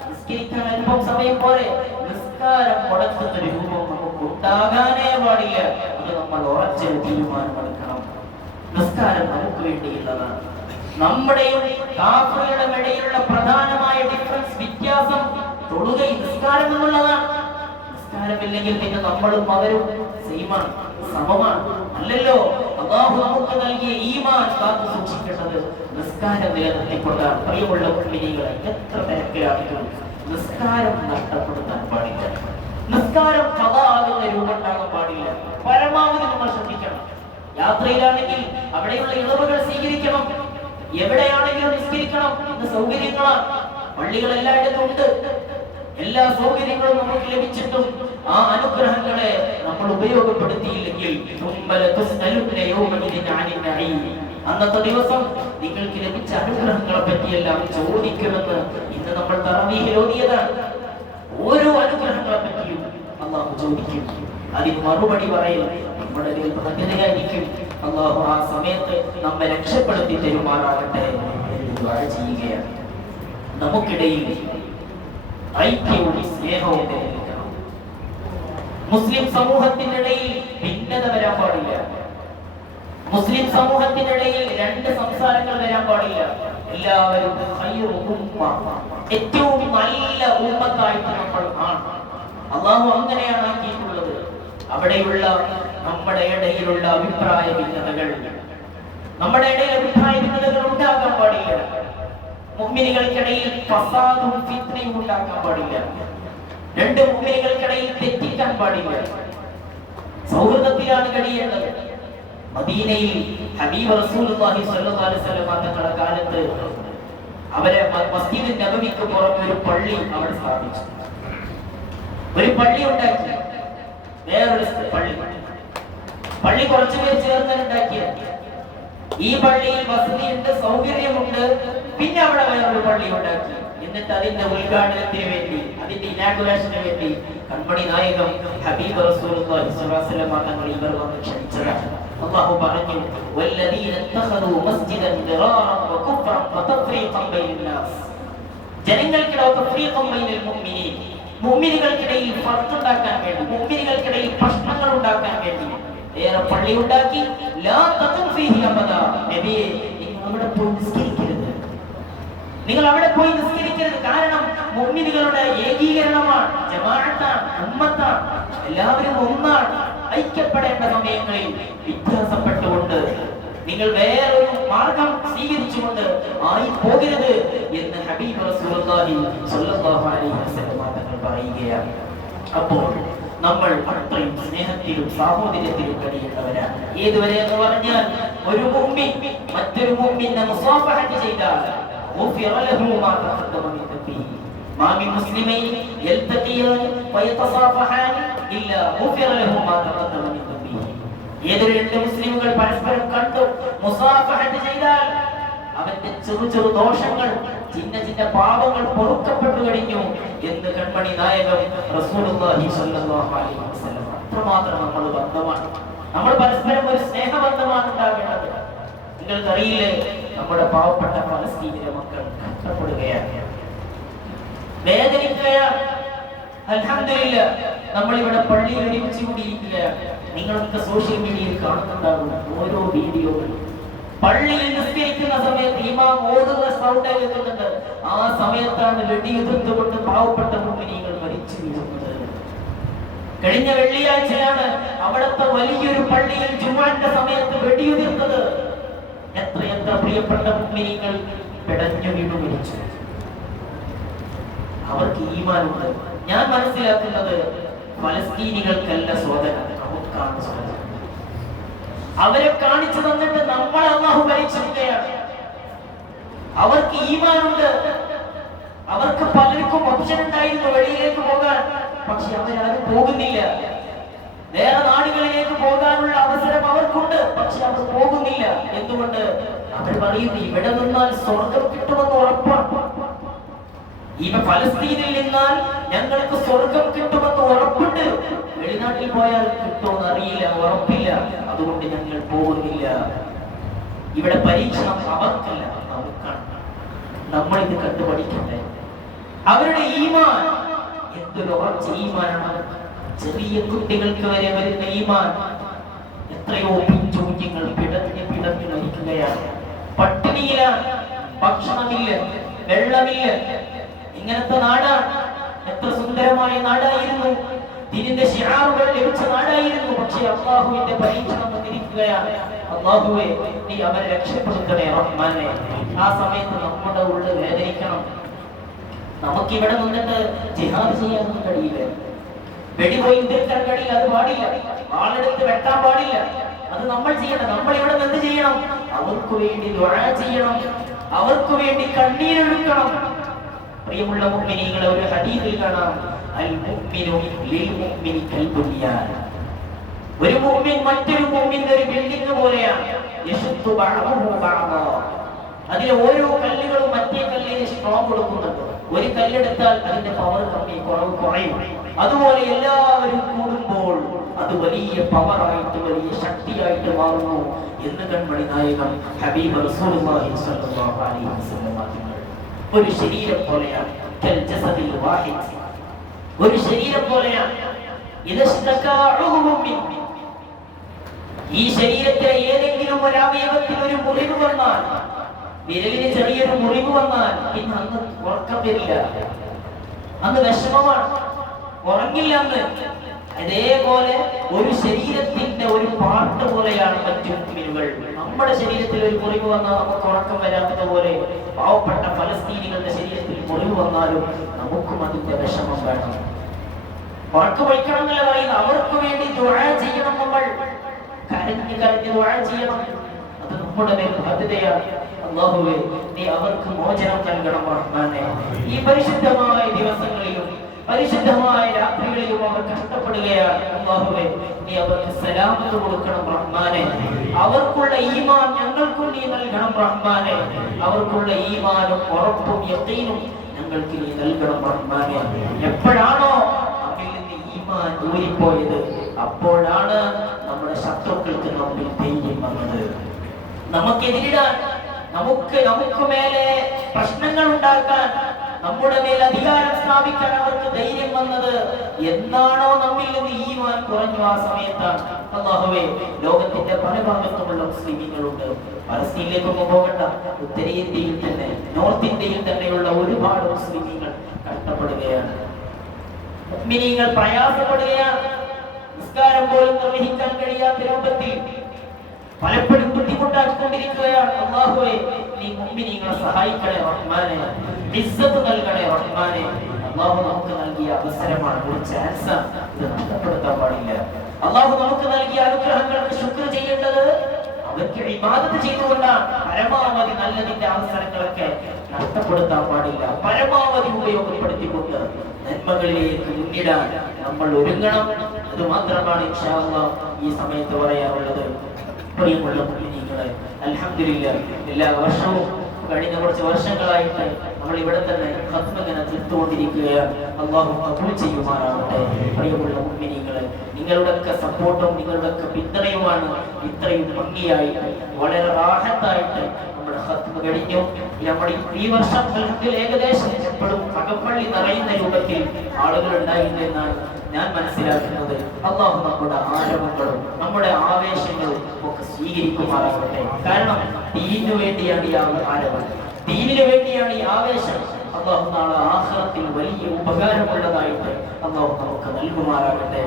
നിസ്കരിക്കാൻ അല്പം സമയം പോലെ നിസ്കാരം മുടക്കുന്ന ഒരു രൂപം നമുക്ക് ഉണ്ടാകാനേ പാടില്ല. അത് നമ്മൾ ഉറച്ച തീരുമാനമെടുക്കണം. നിസ്കാരം നമുക്ക് വേണ്ടിയുള്ളതാണ്. നമ്മുടെയും കാഫിറുകളുടെ ഇടയിലുള്ള പ്രധാനമായ ഡിഫറൻസ്, വ്യത്യാസം തൊടുകയും നിസ്കാരം എന്നുള്ളതാണ്. നിസ്കാരമില്ലെങ്കിൽ പിന്നെ നമ്മളും അവരും സെയിമാണ്, സമമാണ് അല്ലല്ലോ. അല്ലാഹു നമുക്ക് നൽകിയ ഈമാൻ കാത്തു സൂക്ഷിക്കേണ്ടത് നിസ്കാരം നിലനിർത്തിക്കൊണ്ടാണ്. പ്രിയമുള്ള മുഅ്മിനീങ്ങളെ, എത്ര തിരക്കിലാണെങ്കിലും നിസ്കാരം നഷ്ടപ്പെടുത്താൻ പാടില്ല. നിസ്കാരം ഖദാ ആകുന്ന രൂപം ഉണ്ടാകാൻ പാടില്ല. പരമാവധി നമ്മൾ ശ്രദ്ധിക്കണം. യാത്രയിലാണെങ്കിൽ അവിടെയുള്ള ഇളവുകൾ സ്വീകരിക്കണം. എവിടെയാണെങ്കിലും നിസ്കരിക്കണം. ഇന്ന് സൗകര്യങ്ങളാണ്, പള്ളികൾ എല്ലായിടത്തും ഉണ്ട്. എല്ലാ സൗകര്യങ്ങളും നമുക്ക് ലഭിച്ചിട്ടും ആ അനുഗ്രഹങ്ങളെ നമ്മൾ ഉപയോഗപ്പെടുത്തിയില്ലെങ്കിൽ അന്നത്തെ ദിവസം നിങ്ങൾക്ക് ലഭിച്ച അനുഗ്രഹങ്ങളെ പറ്റിയെല്ലാം ചോദിക്കുമെന്ന് ഇന്ന് നമ്മൾ തറാവീഹിൽ ഓതിയതാണ്. ഓരോ അനുഗ്രഹങ്ങളെ പറ്റിയും അല്ലാഹു ചോദിക്കും. അതിന് മറുപടി പറയൽ നമ്മുടെ ബാധ്യതയായിരിക്കും. അല്ലാഹു ആ സമയത്ത് നമ്മെ രക്ഷപ്പെടുത്തി തരുമാറാകട്ടെ എന്ന് ദുആ ചെയ്യുകയാണ്. നമുക്കിടയിൽ ഐക്യവും സ്നേഹവും നിലനിൽക്കണം. മുസ്ലിം സമൂഹത്തിനിടയിൽ ഭിന്നത വരാൻ പാടില്ല. മുസ്ലിം സമൂഹത്തിനിടയിൽ രണ്ട് സംസാരങ്ങൾ വരാൻ പാടില്ല. എല്ലാവരും ഏറ്റവും നല്ല ഉമ്മത്തായിട്ട് നമ്മൾ ആണ്. അല്ലാഹു അങ്ങനെയാണ് ആക്കിയിട്ടുള്ളത്. അവിടെയുള്ള നമ്മുടെ ഇടയിലുള്ള അഭിപ്രായ ഭിന്നതകൾ, നമ്മുടെ ഇടയിൽ അഭിപ്രായ ഭിന്നതകൾ ഉണ്ടാകാൻ പാടില്ല. മുഅ്മിനുകൾക്കിടയിൽ ഫസാദും ഫിത്നയും ഉണ്ടാക്കാൻ പാടില്ല. രണ്ട് മുഅ്മിനുകൾക്കിടയിൽ തെറ്റിക്കാൻ പാടില്ല. സൗഹൃദത്തിലാണ് കഴിയേണ്ടത്. മദീനയിൽ ഹബീബ് റസൂലുള്ളാഹി സ്വല്ലല്ലാഹു അലൈഹി വസല്ലം തങ്ങളുടെ കാലത്ത് അവരെ മസ്ജിദ് നബവിക്ക് പുറമെ ഒരു പള്ളി അവിടെ സ്ഥാപിച്ചു. ഒരു പള്ളി ഉണ്ടാക്കി, വേറൊരു പള്ളി കുറച്ചു പേര് ചേർന്നുണ്ടാക്കിയത്. ഈ പള്ളിയിൽ വസതിയുണ്ട്, സൗകര്യമുണ്ട്. പിന്നെ അവിടെ വേറൊരു പള്ളി ഉണ്ടാക്കി. എന്നിട്ട് അതിന്റെ ഉദ്ഘാടനത്തിന് വേണ്ടി, അതിന്റെ ഇനാഗുറേഷന് വേണ്ടി കൺമണി നായകം ഹബീബ് റസൂലുള്ളാഹി സ്വല്ലല്ലാഹു അലൈഹി വസല്ലം തങ്ങൾ ഇവർ വന്ന് ക്ഷണിച്ചതാണ്. അല്ലാഹു പറഞ്ഞു, വല്ലദീന ഇത്തഖദൂ മസ്ജിദൻ ദിറാറൻ വകുഫ്റൻ വതഫ്രീഖൻ ബൈനൽ നാസ്. ജനങ്ങൾക്കിടയിൽ തഫ്രീഖൻ ബൈനൽ മുഅ്മിനീൻ, മുഅ്മിനുകൾക്കിടയിൽ ഫർഖുണ്ടാക്കാൻ വേണ്ടി, മുഅ്മിനുകൾക്കിടയിൽ പ്രശ്നങ്ങൾ ഉണ്ടാക്കാൻ വേണ്ടി വേറെ പള്ളി ഉണ്ടാക്കി. ലാ തഖും ഫീഹി അബദാ. നബിയെ, നിങ്ങൾ അവിടെ പോയി നിസ്കരിക്കരുത്, നിങ്ങൾ അവിടെ പോയി നിസ്കരിക്കരുത്. കാരണം മുഅ്മിനുകളുടെ ഏകീകരണമാണ്, ജമാഅത്താണ്, ഉമ്മത്താണ്, എല്ലാവരും ഒന്നാണ്. ഐക്യപ്പെടേണ്ട സമയങ്ങളിൽ വ്യത്യാസപ്പെട്ടുകൊണ്ട് നിങ്ങൾ വേറൊരു മാർഗം സ്വീകരിച്ചുകൊണ്ട് ആയി പോകരുത് എന്ന് ഹബീബ് റസൂലുള്ളാഹി സ്വല്ലല്ലാഹു അലൈഹി വസല്ലം തങ്ങൾ പറയുകയാണ്. അപ്പോൾ നമ്മൾ അത്രയും സ്നേഹത്തിലും സാഹോദര്യത്തിലും കഴിയേണ്ടവരാണ്. ഏതുവരെ എന്ന് പറഞ്ഞാൽ ഒരു മുഅ്മിൻ മറ്റൊരു മുഅ്മിനെ മുസാഫഹത്ത് ചെയ്താൽ غفر له ما تقدم من ذنبه ما من مسلمين يلتقيان ويتصافحان إلا غفر له ما تقدم من ذنبه. ഏതൊരു രണ്ട് മുസ്ലിമുകൾ പരസ്പരം കണ്ടു മുസാഫഹത്ത് ചെയ്താൽ അവന്റെ ചെറു ചെറു ദോഷങ്ങൾ, ചിന്ന ചിന്ന പാപങ്ങൾ പൊറുക്കപ്പെട്ടു കഴിഞ്ഞു എന്ന് കൺമണി നായകൻ റസൂലുള്ളാഹി സ്വല്ലല്ലാഹു അലൈഹി വസല്ലം. അത്രമാത്രം നമ്മൾ ബന്ധമാണ്, നമ്മൾ പരസ്പരം ഒരു സ്നേഹബന്ധമാണ് ഉണ്ടാകേണ്ടത്. നിങ്ങൾക്കറിയില്ലേ, നമ്മുടെ പാവപ്പെട്ട ഫലസ്തീനിലെ മക്കൾ കഷ്ടപ്പെടുകയാണ്, വേദനിക്കുകയാണ്. അൽഹംദുലില്ലാ, നമ്മളിവിടെ പള്ളിയിൽ ഒരുമിച്ച് കൂടിയിരിക്കുകയാണ്. നിങ്ങളൊക്കെ സോഷ്യൽ മീഡിയയിൽ കാണുന്നുണ്ടാകും ഓരോ വീഡിയോകൾ. പള്ളിയിൽ നിസ്കരിക്കുന്ന സമയത്ത് ഇമാം ഓതുന്ന സൗണ്ട് കേൾക്കുന്നുണ്ട്. ആ സമയത്താണ് വെടിയുതിർത്തുകൊണ്ട് പാവപ്പെട്ട മുഅ്മിനീങ്ങൾ മരിച്ചു വീഴുന്നത്. കഴിഞ്ഞ വെള്ളിയാഴ്ചയാണ് അവിടുത്തെ വലിയൊരു പള്ളിയിൽ ജുമുഅന്റെ സമയത്ത് വെടിയുതിർത്തത്. എത്രയെത്ര പ്രിയപ്പെട്ട മുഅ്മിനീങ്ങൾ പിടഞ്ഞു വീണു മരിച്ചു. അവർക്ക് ഈമാനുണ്ട്. ഞാൻ മനസ്സിലാക്കുന്നത് ഫലസ്തീനികൾക്കല്ല സോദന, നമുക്കാണ് സോദന. അവരെ കാണിച്ചു തന്നിട്ട് നമ്മൾ അല്ലാഹു ഭരിച്ചിരിക്കുകയാണ്. അവർക്ക് ഈമാനുണ്ട്. അവർക്ക് പലർക്കും ഓപ്ഷൻ ഉണ്ടായിരുന്നു വെളിയിലേക്ക് പോകാൻ, പക്ഷെ അവരത് പോകുന്നില്ല. വേറെ നാടുകളിലേക്ക് പോകാനുള്ള അവസരം അവർക്കുണ്ട്, പക്ഷെ അവർ പോകുന്നില്ല. എന്തുകൊണ്ട്? അവർ പറയുന്നു ഇവിടെ നിന്നാൽ സ്വർഗം കിട്ടുമെന്ന് ഉറപ്പാണ്. ഈ ഫലസ്തീനിൽ നിന്നാൽ ഞങ്ങൾക്ക് സ്വർഗം കിട്ടുമെന്ന് ഉറപ്പുണ്ട്. വെളിനാട്ടിൽ പോയാൽ കിട്ടുമെന്ന് അറിയില്ല, ഉറപ്പില്ല. അതുകൊണ്ട് ഞങ്ങൾ പോകുന്നില്ല. ഇവിടെ പരീക്ഷണം അവർക്കല്ല, നമുക്കാണ്. നമ്മൾ ഇത് കണ്ടു പഠിക്കണ്ടേ? അവരുടെ ഈമാൻ എന്തൊരു ഉറച്ച ഈമാനാണ്. ചെറിയ കുട്ടികൾക്ക് വരെ വരുന്ന ഈമാൻ. എത്രയോ പിഞ്ചു കുഞ്ഞുങ്ങൾ പിടഞ്ഞ് പിടഞ്ഞ് മരിക്കുകയാണ്. പട്ടിണിയിലാണ്, ഭക്ഷണമില്ല, വെള്ളമില്ല. ഇങ്ങനത്തെ നാടാണ്. എത്ര സുന്ദരമായ നാടായിരുന്നു, ദീനിന്റെ ശിആറുകൾ ലഭിച്ച നാടായിരുന്നു. പക്ഷേ അല്ലാഹുവിന്റെ പരീക്ഷണം വന്നിരിക്കുകയാണ്. അല്ലാഹുവേ, നീ അവരെ രക്ഷപ്പെടുത്തണേ റഹ്മാനെ. ആ സമയത്ത് നമ്മുടെ ഉള്ളിൽ വേദനിക്കണം. നമുക്കിവിടെ നിന്നിട്ട് ജിഹാദ് ചെയ്യാനൊന്നും കഴിയില്ല, വെടിപോയി തീർക്കാൻ കഴിയില്ല. അത് പാടില്ല. ആളെടുത്ത് വെട്ടാൻ പാടില്ല. അത് നമ്മൾ ചെയ്യണം. നമ്മൾ ഇവിടെ നിന്ന് ചെയ്യണം. അവർക്ക് വേണ്ടി ദുആ ചെയ്യണം, അവർക്ക് വേണ്ടി കണ്ണീരൊഴുക്കണം. പ്രിയമുള്ള മുഅ്മിനീങ്ങളെ, ഒരു ഹദീസിൽ കാണാം, അൽ മുഅ്മിനു ലിൽ മുഅ്മിനി കൽ ബുനിയാൻ. ഒരു മുഅ്മിൻ മറ്റൊരു മുഅ്മിന്റെ ഒരു ബിൽഡിംഗ് പോലെയാണ്. യശുദ്ദു ബഅദുഹു ബഅദാ. അതിലെ ഓരോ കല്ലുകളും മറ്റേ കല്ലിന് സ്ട്രോങ് കൊടുക്കുന്നുണ്ട്. ഒരു കല്ലെടുത്താൽ അതിന്റെ പവർ കുറയും. അതുപോലെ എല്ലാവരും കൂടുമ്പോൾ അത് വലിയ പവറായിട്ട്, വലിയ ശക്തിയായിട്ട് മാറുന്നു എന്ന് കൺമണി നായകൻ ഹബീബ് റസൂലുള്ളാഹി സ്വല്ലല്ലാഹു അലൈഹി വസല്ലം പറഞ്ഞു. ഒരു ശരീരം പോലെയാണ്, കൽ ജസദിൽ വാഹിദ്. ഒരു ശരീരം പോലെയാണ്. ഈ ശരീരത്തിലെ ഏതെങ്കിലും ഒരു അവയവത്തിൽ ഒരു മുറിവ് വന്നാൽ, വിരലിന് ചെറിയൊരു മുറിവ് വന്നാൽ, പിന്നെ അന്ന് ഉറക്കം വരില്ല, അന്ന് വിഷമമാണ്, ഉറങ്ങില്ല അന്ന്. അതേപോലെ ഒരു ശരീരത്തിന്റെ ഒരു പാർട്ട് പോലെയാണ് മറ്റു മുഅ്മിനുകൾ. നമ്മുടെ ശരീരത്തിൽ ഒരു മുറിവ് വന്നാൽ നമുക്ക് ഉറക്കം വരാത്തതുപോലെ പാവപ്പെട്ട ഫലസ്തീനികളുടെ ശരീരത്തിൽ മുറിവ് വന്നാലും നമുക്കും അതിന്റെ വിഷമം വേണം. ഉറക്കം വയ്ക്കണം എന്നല്ല പറയുന്നത്, അവർക്ക് വേണ്ടി ദുആ ചെയ്യണം. നമ്മൾ കരഞ്ഞ് കരഞ്ഞ് ദുആ ചെയ്യണം. അത് നമ്മുടെ മേൽ ബാധ്യതയാണ്. അല്ലാഹുവേ, നീ അവർക്ക് മോചനം നൽകണം റഹ്മാനേ. ഈ പരിശുദ്ധമായ ദിവസങ്ങളിലും പരിശുദ്ധമായ രാത്രികളിലും അവർ കഷ്ടപ്പെടുകയാണ്. അല്ലാഹുവേ, നീ അവർക്ക് സലാമത്ത് കൊടുക്കണം റഹ്മാനേ. അവർക്കുള്ള ഈമാൻ ഞങ്ങൾക്കും നീ നൽകണം റഹ്മാനേ. അവർക്കുള്ള ഈമാനും ഉറപ്പും യഖീനും ഞങ്ങൾക്ക് നീ നൽകണം റഹ്മാനേ. എപ്പോഴാണോ അവരിൽ നിന്ന് ഈമാൻ ഊരിപ്പോയത്, അപ്പോഴാണ് നമ്മുടെ ശത്രുക്കൾക്ക് നമ്മിൽ ധൈര്യം വന്നത്. നമുക്കെതിരിടാൻ, നമുക്ക് മേലെ പ്രശ്നങ്ങൾ ഉണ്ടാക്കാൻ, നമ്മുടെ മേൽ അധികാരം സ്ഥാപിക്കാൻ അവർക്ക് ധൈര്യം വന്നത് എന്നാണോ നമ്മിൽ നിന്ന് ഈമാൻ കുറഞ്ഞു ആ സമയത്താണ്. അല്ലാഹുവേ, ലോകത്തിന്റെ പല ഭാഗത്തുമുള്ള മുസ്ലിമീങ്ങളുണ്ട്. പലസ്തീനിലേക്കൊന്നും പോകണ്ട, ഉത്തരേന്ത്യയിൽ തന്നെ, നോർത്ത് ഇന്ത്യയിൽ തന്നെയുള്ള ഒരുപാട് മുസ്ലിമീങ്ങൾ കഷ്ടപ്പെടുകയാണ്, മുഅ്മിനീങ്ങൾ പ്രയാസപ്പെടുകയാണ്. നിസ്കാരം പോലും നിർവഹിക്കാൻ കഴിയാത്ത രൂപത്തിൽ പലപ്പോഴും ബുദ്ധിമുട്ടാക്കിക്കൊണ്ടിരിക്കുകയാണ്. അല്ലാഹുവേ, നീ മുഅ്മിനീങ്ങളെ സഹായിക്കണേ റഹ്മാനെ, ഇസ്സത്ത് നൽകണേ റഹ്മാനെ. അല്ലാഹു നമുക്ക് നൽകിയ അവസരമാണ്, ഒരു ചാൻസ്, ഇത് നഷ്ടപ്പെടുത്താൻ പാടില്ല. അല്ലാഹു നമുക്ക് നൽകിയ അനുഗ്രഹങ്ങൾക്ക് ശുക്ർ ചെയ്യേണ്ടത് അവർക്ക് ഇബാദത്ത് ചെയ്തുകൊണ്ടാണ്. പരമാവധി നല്ലതിന്റെ അവസരങ്ങളൊക്കെ നഷ്ടപ്പെടുത്താൻ പാടില്ല. പരമാവധി ഉപയോഗപ്പെടുത്തിക്കൊണ്ട് നന്മകളിലേക്ക് മുന്നിടാൻ നമ്മൾ ഒരുങ്ങണം. അത് മാത്രമാണ് ഇൻഷാ അല്ലാഹ് ഈ സമയത്ത് പറയാറുള്ളത്. പ്രിയമുള്ള മുഅ്മിനീങ്ങളെ, അൽഹംദുലില്ലാഹ്, എല്ലാ വർഷവും കഴിഞ്ഞ കുറച്ച് വർഷങ്ങളായിട്ട് നമ്മൾ ഇവിടെ തന്നെ ഖത്മ ഇങ്ങനെ തീർത്തുകൊണ്ടിരിക്കുകയാണ്. അല്ലാഹു ഖബൂൽ ചെയ്യുമാറാവട്ടെ. പ്രിയമുള്ള മുഅ്മിനീങ്ങളെ, നിങ്ങളുടെയൊക്കെ സപ്പോർട്ടും നിങ്ങളുടെയൊക്കെ പിന്തുണയുമാണ് ഇത്രയും ഭംഗിയായിട്ട് വളരെ റാഹത്തായിട്ട് നമ്മുടെ ഖത്മ കഴിഞ്ഞു. നമ്മുടെ ഈ വർഷം അൽഹംദുലില്ലാഹ് ഏകദേശം എപ്പോഴും അകപ്പള്ളി നിറയുന്ന രൂപത്തിൽ ആളുകൾ ഉണ്ടായിരുന്നെന്നാണ് ഞാൻ മനസ്സിലാക്കുന്നത്. അല്ലാഹു നമ്മുടെ ആരവങ്ങളും നമ്മുടെ ആവേശങ്ങളും ഒക്കെ സ്വീകരിക്കുമാറാകട്ടെ. കാരണം ദീനിനു വേണ്ടിയാണ് ഈ ആരവം, ദീനിനു വേണ്ടിയാണ് ഈ ആവേശം. അല്ലാഹു നാളെ ആഖിറത്തിൽ വലിയ ഉപകാരമുള്ളതായിട്ട് അല്ലാഹു നമുക്ക് നൽകുമാറാകട്ടെ.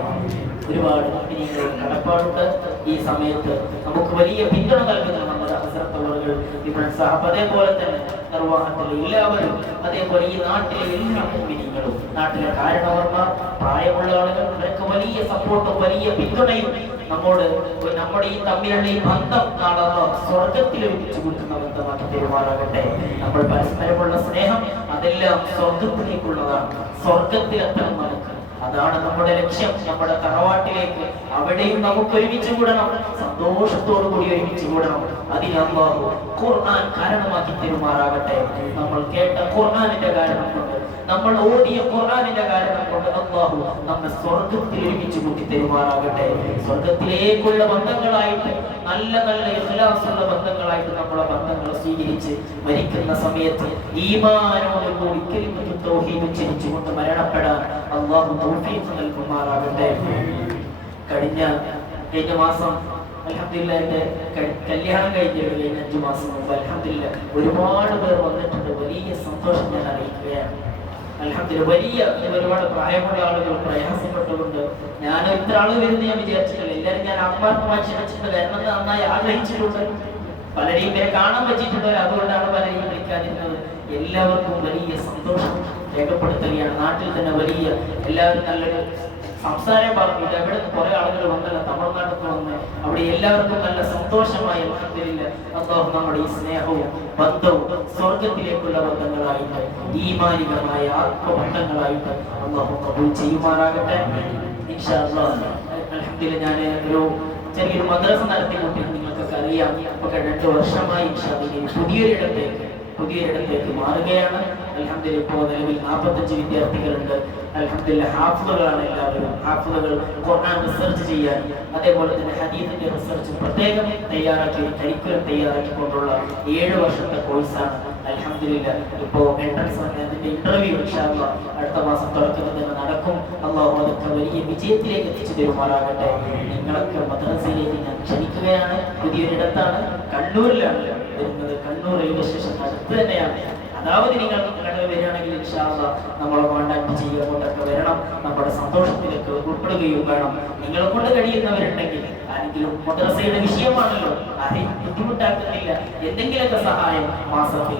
ഒരുപാട് മുഅ്മിനീങ്ങൾ കടപ്പാടുണ്ട്. ഈ സമയത്ത് നമുക്ക് വലിയ പിന്തുണ നൽകുന്ന നമ്മുടെ ഹസ്രത്തുള്ളവர்கள், ഇബ്രാഹിം സാഹിബ്, അതേപോലെ തന്നെ നിർവാഹത്തിലെ എല്ലാവരും, അതേപോലെ ഈ നാട്ടിലെ എല്ലാ മുഅ്മിനീങ്ങളും, നാട്ടിലെ കാരണവർമാർ, പ്രായമുള്ള ആളുകൾ, അവർക്ക് വലിയ സപ്പോർട്ടും വലിയ പിന്തുണയും നമ്മുടെ ഈ തമ്മിലുള്ള ഈ ബന്ധം നാളെ സ്വർഗത്തിൽ ഒരുമിച്ച് കൂട്ടുന്ന ബന്ധമാക്കി തരുമാറാകട്ടെ. നമ്മൾ പരസ്പരമുള്ള സ്നേഹം അതെല്ലാം സ്വർഗത്തിലേക്കുള്ളതാണ്. സ്വർഗത്തിലെത്തണം നമുക്ക്, അതാണ് നമ്മുടെ ലക്ഷ്യം. നമ്മുടെ തറവാട്ടിലേക്ക് അവിടെയും നമുക്ക് ഒരുമിച്ച് കൂടണം, സന്തോഷത്തോടു കൂടി ഒരുമിച്ച് കൂടണം. അതിന് അല്ലാഹു ഖുർആൻ കാരണമാക്കി തരുമാറാകട്ടെ. നമ്മൾ കേട്ട ഖുർആനിന്റെ കാരണം കൊണ്ട്, നമ്മൾ ഓടിയ ഖുർആനിന്റെ കാരണം കൊണ്ട് അല്ലാഹു നമ്മെ സ്വർഗത്തിൽ ഒരുമിച്ച് കൂട്ടി തരുമാറാകട്ടെ. സ്വർഗത്തിലേക്കുള്ള ബന്ധങ്ങളായിട്ട്, നല്ല നല്ല ഇഖ്ലാസുള്ള ബന്ധങ്ങളായിട്ട് നമ്മളെ ബന്ധങ്ങളെ സ്വീകരിച്ച് മരിക്കുന്ന സമയത്ത് ഈമാനോട് കൂടി കലിമത്തു തൗഹീദ് ഉച്ചരിച്ചുകൊണ്ട് മരണപ്പെടാൻ അല്ലാഹു തൗഫീഖ് നൽകുമാറാകട്ടെ. കഴിഞ്ഞ മാസം അൽഹംദുലില്ലാഹ് എന്റെ കല്യാണം കഴിഞ്ഞ 5 മാസം മുമ്പ് അൽഹംദുലില്ലാഹ് ഒരുപാട് പേർ വന്നിട്ടുണ്ട്. വലിയ സന്തോഷം ഞാൻ അറിയിക്കുകയാണ്. അൽഹംദുലില്ലാഹ് വലിയ ഒരുപാട് പ്രായമുള്ള ആളുകൾ പ്രയാസപ്പെട്ടുകൊണ്ട്, ഞാൻ ഇത്ര ആള് വരുന്ന ഞാൻ വിചാരിച്ചിട്ടില്ല. എല്ലാവരും ഞാൻ ആത്മാർത്ഥമായി ക്ഷണിച്ചിട്ടുണ്ട്, കാരണം നന്നായി ആഗ്രഹിച്ചിട്ടുണ്ട്. പലരെയും പേരെ കാണാൻ പറ്റിയിട്ടുണ്ട്, അതുകൊണ്ടാണ് പലരെയും വിളിക്കാതിരുന്നത്. എല്ലാവർക്കും വലിയ സന്തോഷം രേഖപ്പെടുത്തുകയാണ്. നാട്ടിൽ തന്നെ വലിയ എല്ലാവരും നല്ലൊരു സംസാരം പറഞ്ഞു. ഇവിടെ കുറെ ആളുകൾ വന്നല്ല, തമിഴ്നാട്ടിൽ വന്ന് അവിടെ എല്ലാവർക്കും നല്ല സന്തോഷമായി. അൽഹംദുലില്ലാഹ് അല്ലാഹു നമ്മുടെ ഈ സ്നേഹവും ബന്ധവും സ്വർഗത്തിലേക്കുള്ള ബന്ധങ്ങളായിട്ട്, ഈമാനികമായ ആത്മബന്ധങ്ങളായിട്ട് അല്ലാഹു ഖബൂൽ ചെയ്യുമാറാകട്ടെ. ഇൻഷാ അല്ലാഹ് അൽഹംദുലില്ലാഹ് ഞാൻ ഒരു ചെറിയൊരു മദ്രസ നടത്തിക്കൊണ്ടിരുന്നു. നിങ്ങൾക്കൊക്കെ അറിയാം, ഇപ്പൊ 2 വർഷമായി ഇൻഷാ അല്ലാഹ് പുതിയൊരിടത്തേക്ക് മാറുകയാണ്. അൽഹംദുലില്ലാഹ് ഇപ്പോൾ നിലവിൽ 45 വിദ്യാർത്ഥികളുണ്ട്. അൽഹംദുലില്ലാഹ് ഹാഫിളുകളാണ് എല്ലാവരും. ഹാഫിളുകൾ ഖുർആൻ റിസർച്ച് ചെയ്യാൻ, അതേപോലെ തന്നെ ഹദീസിന്റെ റിസർച്ച് പ്രത്യേകം തയ്യാറാക്കി, കരിക്കുലം തയ്യാറാക്കിക്കൊണ്ടുള്ള 7 വർഷത്തെ കോഴ്സാണ്. അൽഹംദുലില്ലാഹ് ഇപ്പോൾ എൻട്രൻസ് അതിന്റെ ഇന്റർവ്യൂ ഇൻഷാ അല്ലാഹ് അടുത്ത മാസം തുടക്കത്തിൽ നടക്കും. അല്ലാഹു അതൊക്കെ വലിയ വിജയത്തിലേക്ക് എത്തിച്ചു തരുമാറാകട്ടെ. നിങ്ങളൊക്കെ മദ്രസയിലേക്ക് ഞാൻ ക്ഷണിക്കുകയാണ്. പുതിയൊരിടത്താണ്, കണ്ണൂരിലാണ് വരുന്നത്. കണ്ണൂർ റെയിൽവേ സ്റ്റേഷൻ അടുത്ത് തന്നെയാണ്. അതായത് നിങ്ങൾ കടൽ വരികയാണെങ്കിൽ ഇൻഷാ അല്ലാഹ് നമ്മളെ കോൺടാക്ട് ചെയ്യുക, കൊണ്ടൊക്കെ വരണം. നമ്മുടെ സന്തോഷത്തിലേക്ക് ഉൾപ്പെടുകയും വേണം. നിങ്ങളെ കൊണ്ട് കഴിയുന്നവരുണ്ടെങ്കിൽ, ആരെങ്കിലും മദ്രസയുടെ വിഷയമാണല്ലോ, ആരെയും ബുദ്ധിമുട്ടാക്കുന്നില്ല, എന്തെങ്കിലുമൊക്കെ സഹായം മാസത്തിൽ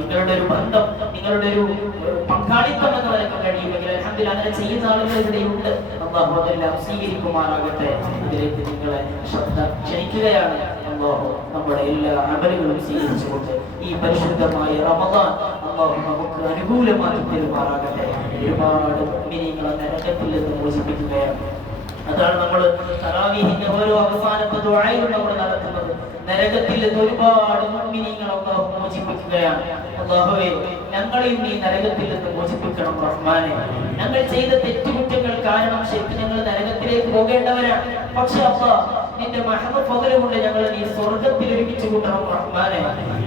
നിങ്ങളുടെ ഒരു ബന്ധം, നിങ്ങളുടെ ഒരു പങ്കാളിത്തം എന്നതൊക്കെ കഴിയുമെങ്കിൽ അൽഹംദുലില്ലാഹ് അങ്ങനെ ചെയ്യുന്ന ആളുകൾ ഇവിടെയുണ്ട്. അല്ലാഹു അതെല്ലാം സ്വീകരിക്കുമാറാകട്ടെ. ഇതിലേക്ക് നിങ്ങളെ ശ്രദ്ധ ക്ഷണിക്കുകയാണ്. അല്ലാഹു നമ്മുടെ എല്ലാ അമലുകളും സ്വീകരിച്ചുകൊണ്ട് ഈ പരിശുദ്ധമായ റമദാൻ അല്ലാഹു നമുക്ക് അനുകൂലമാക്കി തരുമാറാകട്ടെ. ഒരുപാട് മുഅ്മിനീങ്ങളെ നരകത്തിൽ നിന്ന് മോചിപ്പിക്കുകയാണ്. അതാണ് നമ്മൾ തറാവീഹിന്റെ ഓരോ അവസാനത്തെ ദുആയിലും നമ്മൾ നടത്തുന്നത്. നരകത്തിൽ നിന്ന് ഒരുപാട് മുഅ്മിനീങ്ങളെ അല്ലാഹു മോചിപ്പിക്കുകയാണ്. അല്ലാഹുവേ, ഞങ്ങളെയും നീ നരകത്തിൽ നിന്ന് മോചിപ്പിക്കണം റഹ്മാനെ. ഞങ്ങൾ ചെയ്ത തെറ്റുകുറ്റങ്ങൾ കാരണം ശരിക്കും ഞങ്ങൾ നരകത്തിലേക്ക് പോകേണ്ടവരാണ്. പക്ഷെ അല്ലാഹ് നിന്റെ മഹബത്ത് ഫضل കൊണ്ട് ഞങ്ങളെ നീ സ്വർഗ്ഗത്തിൽ ഒരുമിച്ച് കൂട്ടണം റഹ്മാനെ.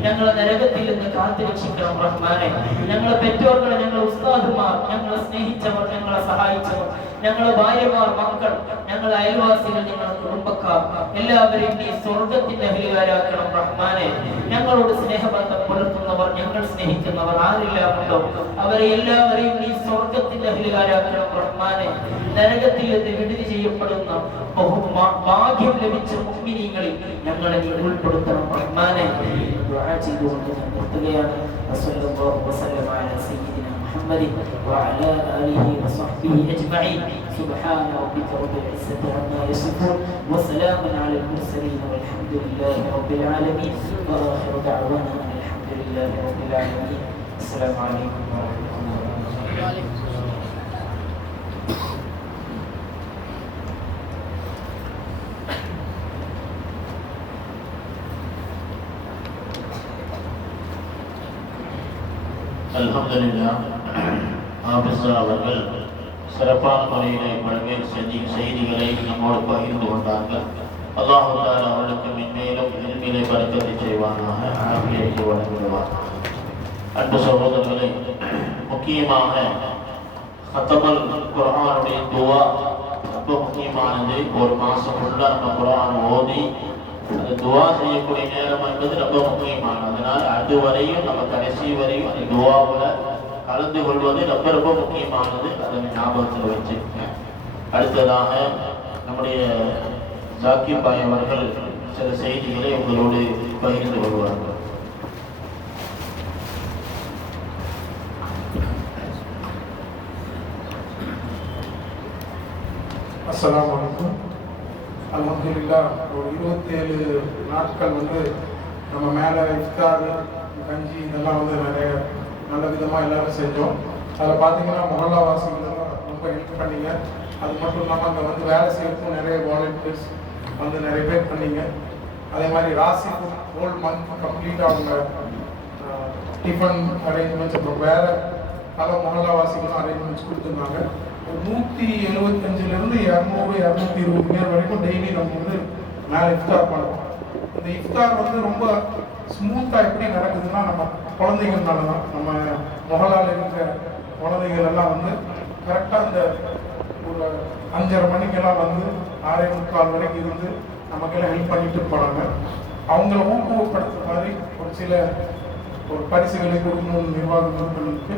ഞങ്ങളെ നരകത്തിൽ നിന്ന് കാത്തു രക്ഷിക്കണം റഹ്മാനെ. ഞങ്ങളെ പെറ്റോർകളെ, ഞങ്ങളെ ഉസ്താദുമാർ, ഞങ്ങളെ സ്നേഹിച്ചവർ, ഞങ്ങളെ സഹായിച്ചവർ, ഞങ്ങളെ ഭാര്യമാർ, മക്കൾ, ഞങ്ങളെ അയൽവാസികൾ, ഞങ്ങളുടെ കുടുംബക്കാർ എല്ലാവരെയും നീ സ്വർഗ്ഗത്തിന്റെ അഹ്ലുകാരാക്കണം റഹ്മാനെ. ഞങ്ങളോട് സ്നേഹബന്ധം പുലർത്തുന്നവർ, ഞങ്ങൾ സ്നേഹിക്കുന്നവർ ആരെല്ലാമുണ്ടോ അവരെ എല്ലാവരെയും നീ സ്വർഗ്ഗത്തിന്റെ അഹ്ലുകാരാക്കണം റഹ്മാനെ. നരകത്തിൽ നിന്ന് വിടുതി ചെയ്യപ്പെടുന്ന ഭാഗ്യം ലഭിച്ച മുഅ്മിനീങ്ങളിൽ ഞങ്ങളെ നീ ഉൾപ്പെടുത്തണം റഹ്മാനെ. ദുആ ചെയ്തുകൊണ്ട് ഞാൻ നിർത്തുകയാണ്. വസല്ലല്ലാഹു വസല്ലമ അലാ സയ്യിദിനാ മുഹമ്മദ് വഅലാ ആലിഹി വസഹ്ബിഹി അജ്മഈൻ. സുബ്ഹാന റബ്ബിക റബ്ബിൽ ഇസ്സത്തി അമ്മാ യസിഫൂൻ വസലാമുൻ അലൽ മുർസലീൻ വൽഹംദുലില്ലാഹി റബ്ബിൽ ആലമീൻ. വആഖിറു ദഅ്വാനാ അൽഹംദുലില്ലാഹി റബ്ബിൽ ആലമീൻ. അസ്സലാമു അലൈക്കും വറഹ്മത്തുള്ളാഹി വബറകാതുഹു. அல்ஹம்துலில்லாஹ். ஆபிஸ் அவர்கள் சிறப்பான முறையிலே பல்வேறு செய்திகளை நம்மோடு பகிர்ந்து கொண்டார்கள். அல்லாஹ் தஆலா அவர்களுக்கு மென்மேலும் இல்மிலே பரக்கத்தை செய்வானாக, ஆஃபியத்தை வழங்குவானாக. அன்பு சகோதரர்களே, முக்கியமாக ஹத்தமல் குர்ஆனுடைய துவா ரொம்ப முக்கியமானது. ஒரு மாசம் ஃபுல்லா நம்ம குர்ஆன் ஓதி அந்த துவா செய்யக்கூடிய நேரம் என்பது ரொம்ப முக்கியமானது. அதனால் அதுவரையும் நம்ம கடைசி வரையும் அந்த துவாவில் கலந்து கொள்வது ரொம்ப ரொம்ப முக்கியமானது. அதை ஞாபகத்தில் வச்சுக்கோங்க. அடுத்ததாக நம்முடைய ஜாக்கிர் பாய் அவர்கள் சில செய்திகளை உங்களோடு பகிர்ந்து கொள்வார்கள். அஸ்ஸலாமு அலைக்கும். அல்ஹம்துலில்லாஹ். ஒரு 27 நாட்கள் நம்ம மேலே இஃப்தார், கஞ்சி இதெல்லாம் நிறைய நல்ல விதமாக எல்லாரும் செஞ்சோம். அதில் பார்த்தீங்கன்னா மொஹல்லா வாசிகள் ரொம்ப ஹெல்ப் பண்ணீங்க. அது மட்டும் இல்லாமல் அங்கே வேலை செய்யறதுக்கும் நிறைய வாலண்டியர்ஸ் நிறைய பேர் பண்ணீங்க. அதே மாதிரி ராசிக்கும் ஹோல் மந்த் கம்ப்ளீட்டாக அவங்க டிஃபன் அரேஞ்ச்மெண்ட்ஸ், அப்புறம் வேறு பல மொஹல்லா வாசிகளும் அரேஞ்ச்மெண்ட்ஸ் கொடுத்துருந்தாங்க. 175லேருந்து 200 220 பேர் வரைக்கும் டெய்லி நம்ம மேலே இஃப்தார் பண்ணுவோம். இந்த இஃப்தார் ரொம்ப ஸ்மூத்தாக எப்படி நடக்குதுன்னா நம்ம குழந்தைங்கள்னால தான். நம்ம மொஹல்லாவில் இருக்கிற குழந்தைகள் எல்லாம் கரெக்டாக இந்த ஒரு 5:30 மணிக்கெல்லாம் 6:45 வரைக்கும் நமக்கெல்லாம் ஹெல்ப் பண்ணிட்டு போனாங்க. அவங்கள ஊக்குவப்படுத்துற மாதிரி ஒரு பரிசுகளை கொடுக்கணும் நிர்வாகங்களுக்கு.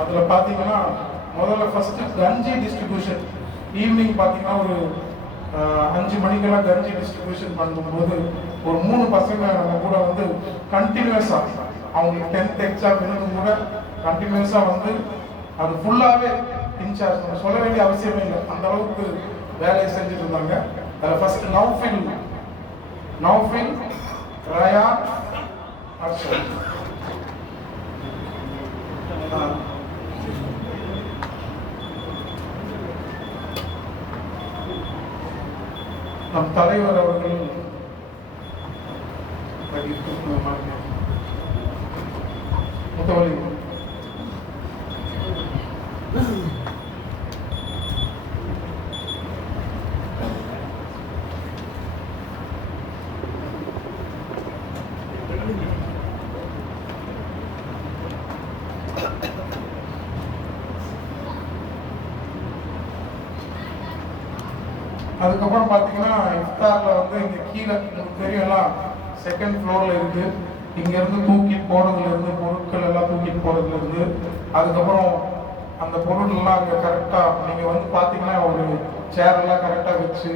அதில் பார்த்தீங்கன்னா முதல்ல ஃபஸ்ட்டு கஞ்சி டிஸ்ட்ரிபியூஷன் ஈவினிங் பார்த்தீங்கன்னா ஒரு 5 மணிக்கெல்லாம் கஞ்சி டிஸ்ட்ரிபியூஷன் பண்ணும்போது ஒரு 3 பசங்க நம்ம கூட கண்டினியூஸாக அவங்களுக்கு 10th எக்ஸாம் இன்னும் கூட கண்டினியூஸாக அது ஃபுல்லாகவே இன்சார்ஜ் நம்ம சொல்ல வேண்டிய அவசியமே இல்லை, அந்த அளவுக்கு வேலையை செஞ்சுட்டு இருந்தாங்க. அதில் ஃபஸ்ட்டு நௌஃபில் ரயான் அர்ஷத், நம் தலைவர் அவர்கள் முத்தவலி அதுக்கப்புறம் பார்த்தீங்கன்னா இஃப்தாரில் இங்கே கீழே தெரியலாம் செகண்ட் ஃப்ளோரில் இருக்குது. இங்கேருந்து தூக்கிட்டு போகிறதுலேருந்து பொருட்கள் எல்லாம் தூக்கிட்டு போகிறதுலேருந்து அதுக்கப்புறம் அந்த பொருட்கள்லாம் அங்கே கரெக்டாக நீங்கள் பார்த்தீங்கன்னா ஒரு சேரெல்லாம் கரெக்டாக வச்சு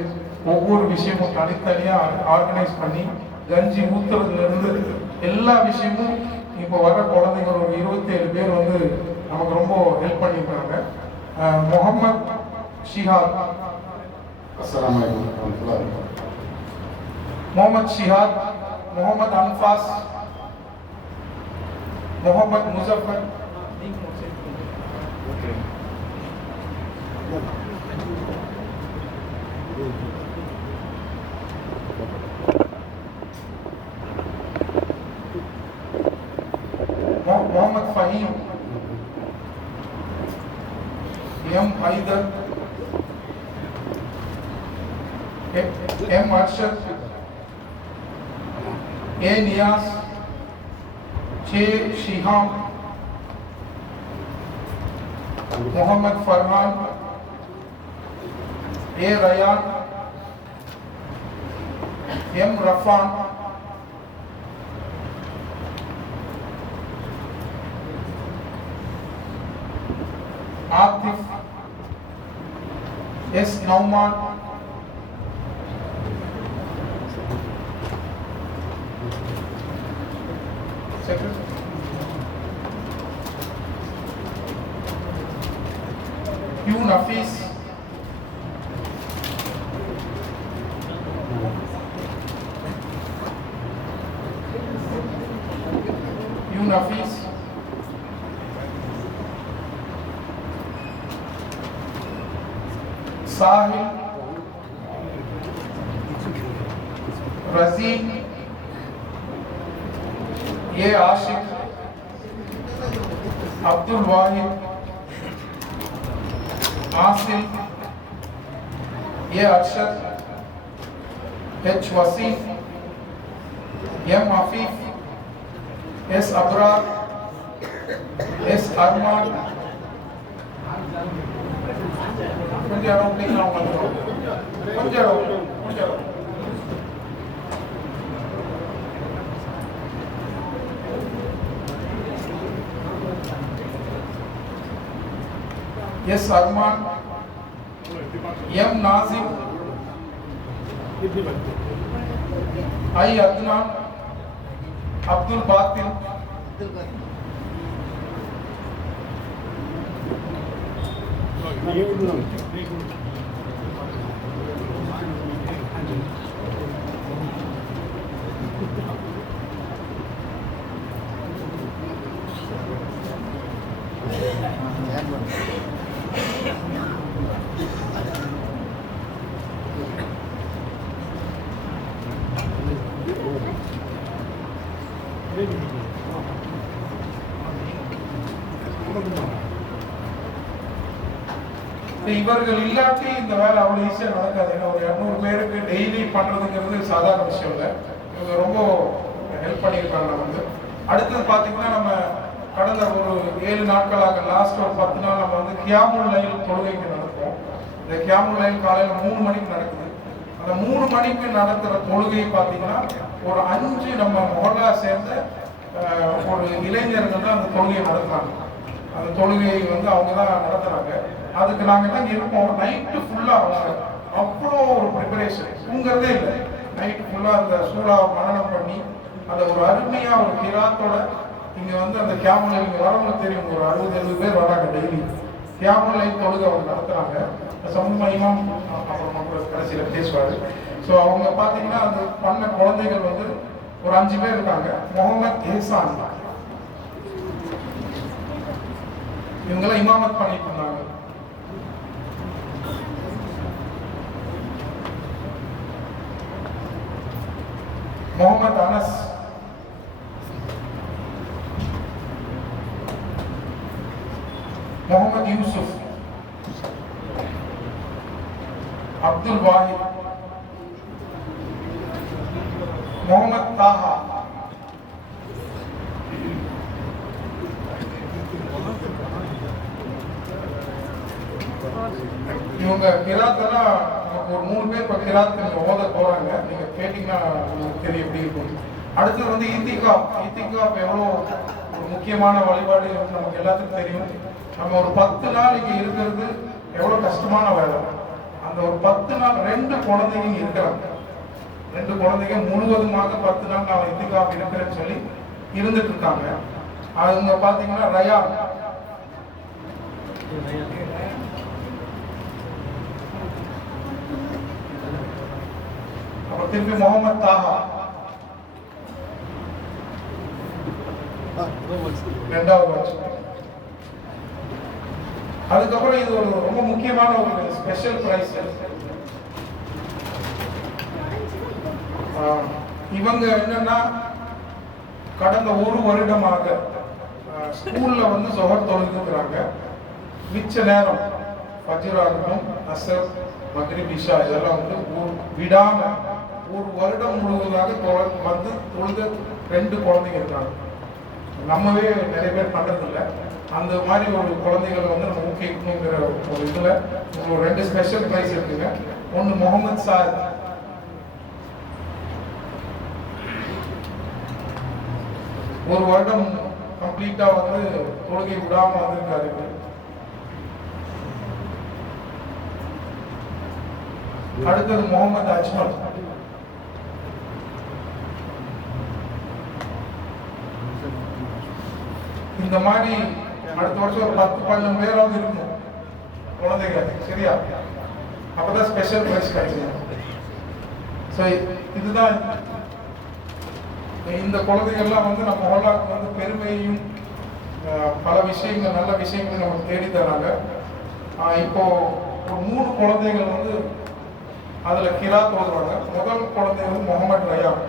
ஒவ்வொரு விஷயமும் தனித்தனியாக ஆர்கனைஸ் பண்ணி கஞ்சி ஊற்றுறதுலேருந்து எல்லா விஷயமும் இப்போ வர குழந்தைங்க ஒரு 27 பேர் நமக்கு ரொம்ப ஹெல்ப் பண்ணியிருக்காங்க. முகமது ஷிஹாத், अस्सलाम वालेकुम रहमतुल्लाहि व बरकातहू. Mohammed Shihad, Mohammed Anfas, Mohammed Muzaffar, Mohammed Faheem, M Haider, M. Arshad, A. Niyaz, J. Shiham, Muhammad Farhan, A. Rayan, M. Rafan, Atif, S. Nauman, Q. Nafis, Sahil, Razeen, A. Ashik, Abdul Wahid, Asil, A. Arshad, H. Wasim, M. Afif, S. Abrar, S. Arman. Yes, Arman, M. Nazim, I. Adnan, Abdul Batil, இவர்கள் இல்லாட்டி இந்த வேலை அவ்வளவு ஈஸியா நடக்காது. ஏன்னா ஒரு 200 பேருக்கு டெய்லி பண்றதுங்கிறது சாதாரண விஷயம் இல்லை. இவங்க ரொம்ப ஹெல்ப் பண்ணியிருக்காங்க. வந்து அடுத்தது பார்த்தீங்கன்னா நம்ம கடந்த ஒரு 7 நாட்களாக லாஸ்ட் ஒரு 10 நாள் நம்ம வந்து கியாமுல் லைல் தொழுகைக்கு நடத்துவோம். இந்த கியாமுல் லைல் காலையில் 3 மணிக்கு நடக்குது. அந்த 3 மணிக்கு நடத்துகிற தொழுகை பார்த்தீங்கன்னா ஒரு 5 நம்ம மொஹல்லா சேர்ந்த ஒரு இளைஞர்கள் தான் அந்த தொழுகையை நடத்துறாங்க. அந்த தொழுகையை வந்து அவங்க தான் நடத்துறாங்க. அதுக்கு நாங்கள் எல்லாம் இருப்போம். நைட்டு ஃபுல்லாக அவ்வளோ ஒரு ப்ரிப்பரேஷன், தூங்குறதே இல்லை. நைட்டு ஃபுல்லாக அந்த சூழாவை மனனம் பண்ணி அந்த ஒரு அருமையாக ஒரு கிராத்தோட இங்கே வந்து அந்த கியாமுல் லைல் வரவங்களுக்கு தெரியும். ஒரு 60-70 பேர் வராங்க டெய்லி. கியாமுல் லைல் தொழுகை அவங்க நடத்துகிறாங்க. சமூகமாக அப்புறம் கடைசியில் பேசுவார். ஸோ அவங்க பார்த்தீங்கன்னா அந்த பண்ண குழந்தைகள் வந்து ஒரு 5 பேர் இருக்காங்க. முகமது ஏசான் இவங்கெல்லாம் இமாமத் பண்ணிட்டு இருந்தாங்க. முகமது அனஸ், முகமது யூசுப், அப்துல் வாஹித், முகமது தாஹா, இவங்க கிராத்தெல்லாம் நமக்கு ஒரு 3 பேர் இப்போ கிராத் ஓத போறாங்க. நீங்க கேட்டீங்கன்னா உங்களுக்கு தெரியும் எப்படி இருக்கும். அடுத்தது வந்து இத்திகாப் எவ்வளோ ஒரு முக்கியமான வழிபாடு நமக்கு எல்லாத்துக்கும் தெரியும். நம்ம ஒரு 10 நாள் இங்கே இருக்கிறது எவ்வளோ கஷ்டமான வேலை. அந்த ஒரு 10 நாள் 2 குழந்தைங்க இருக்கிறாங்க. 2 குழந்தைங்க முழுவதுமாக 10 நாள் நான் இத்திகாப் இருக்கிறேன்னு சொல்லி இருந்துட்டு இருக்காங்க. அவங்க பார்த்தீங்கன்னா ரயான், அப்புறம் திருப்பி முகமது தாஹா, 2வது வருஷம். அதுக்கப்புறம் இது ஒரு ரொம்ப முக்கியமான ஒரு ஸ்பெஷல் பிரைஸ். இவங்க என்னன்னா கடந்த 1 வருடமாக ஸ்கூல்ல வந்து சொஹர் தொழுதுக்கிறாங்க. மிச்ச நேரம் ஃபஜ்ரா இருக்கட்டும், அசர், மக்ரிப், இஷா இதெல்லாம் வந்து விடாம ஒரு வருடம் முழுவதாக வந்து தொழுத 2 குழந்தைங்க இருக்காங்க. நம்மவே நிறைய பேர் பண்றதில்ல. அந்த மாதிரி ஒரு குழந்தைகளை வந்து நம்ம ஊக்குவிக்கணுங்கிற ஒரு இதுல ஒரு 2 ஸ்பெஷல் பிரைஸ் இருக்குங்க. ஒன்று முகமது சார், ஒரு வருடம் கம்ப்ளீட்டா வந்து தொழுகை விடாம வந்திருக்காரு. அடுத்தது முகமது அஜ்மல், இந்த மாதிரி அடுத்த வருஷம் ஒரு 10-12 பேராவது இருக்கும் குழந்தைங்க, சரியா? அப்பதான் ஸ்பெஷல் பிரைஸ் கிடைக்கும். ஸோ இதுதான் இந்த குழந்தைகள்லாம் வந்து நம்ம மொஹல்லாக்கு வந்து பெருமையும் பல விஷயங்கள், நல்ல விஷயங்கள் நமக்கு தேடி தராங்க. இப்போ ஒரு 3 குழந்தைகள் வந்து அதுல கிராத் ஓதுவாங்க. முதல் குழந்தை வந்து முகமது ரயான்.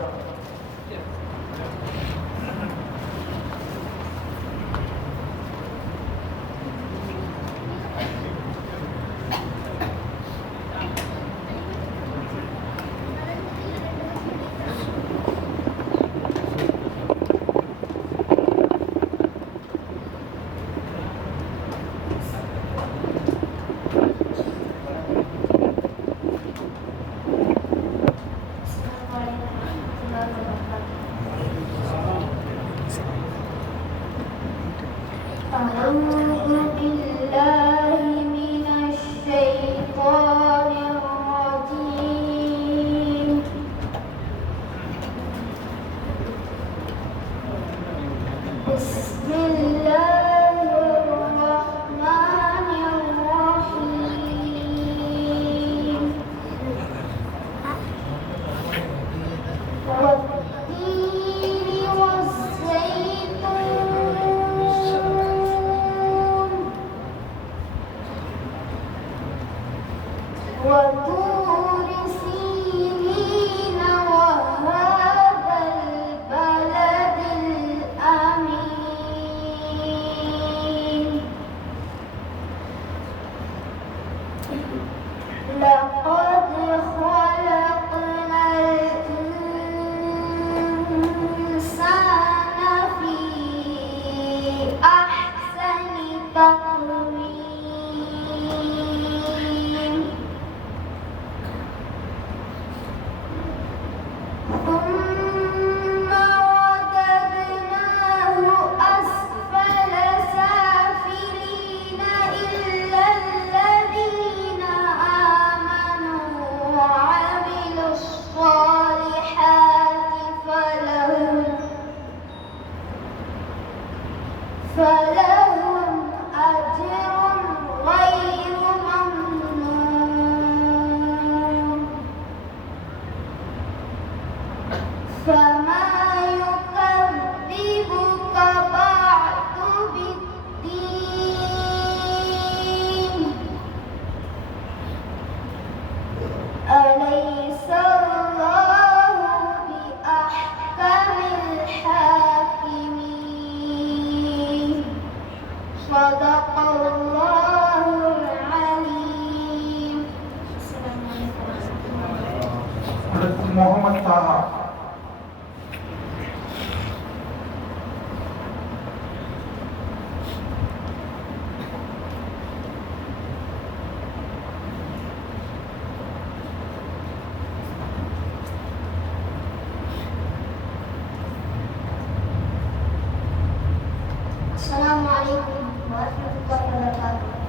मोहम्मद ताहा, अस्सलामु अलैकुम वरहमतुल्लाहि वबरकातुहू।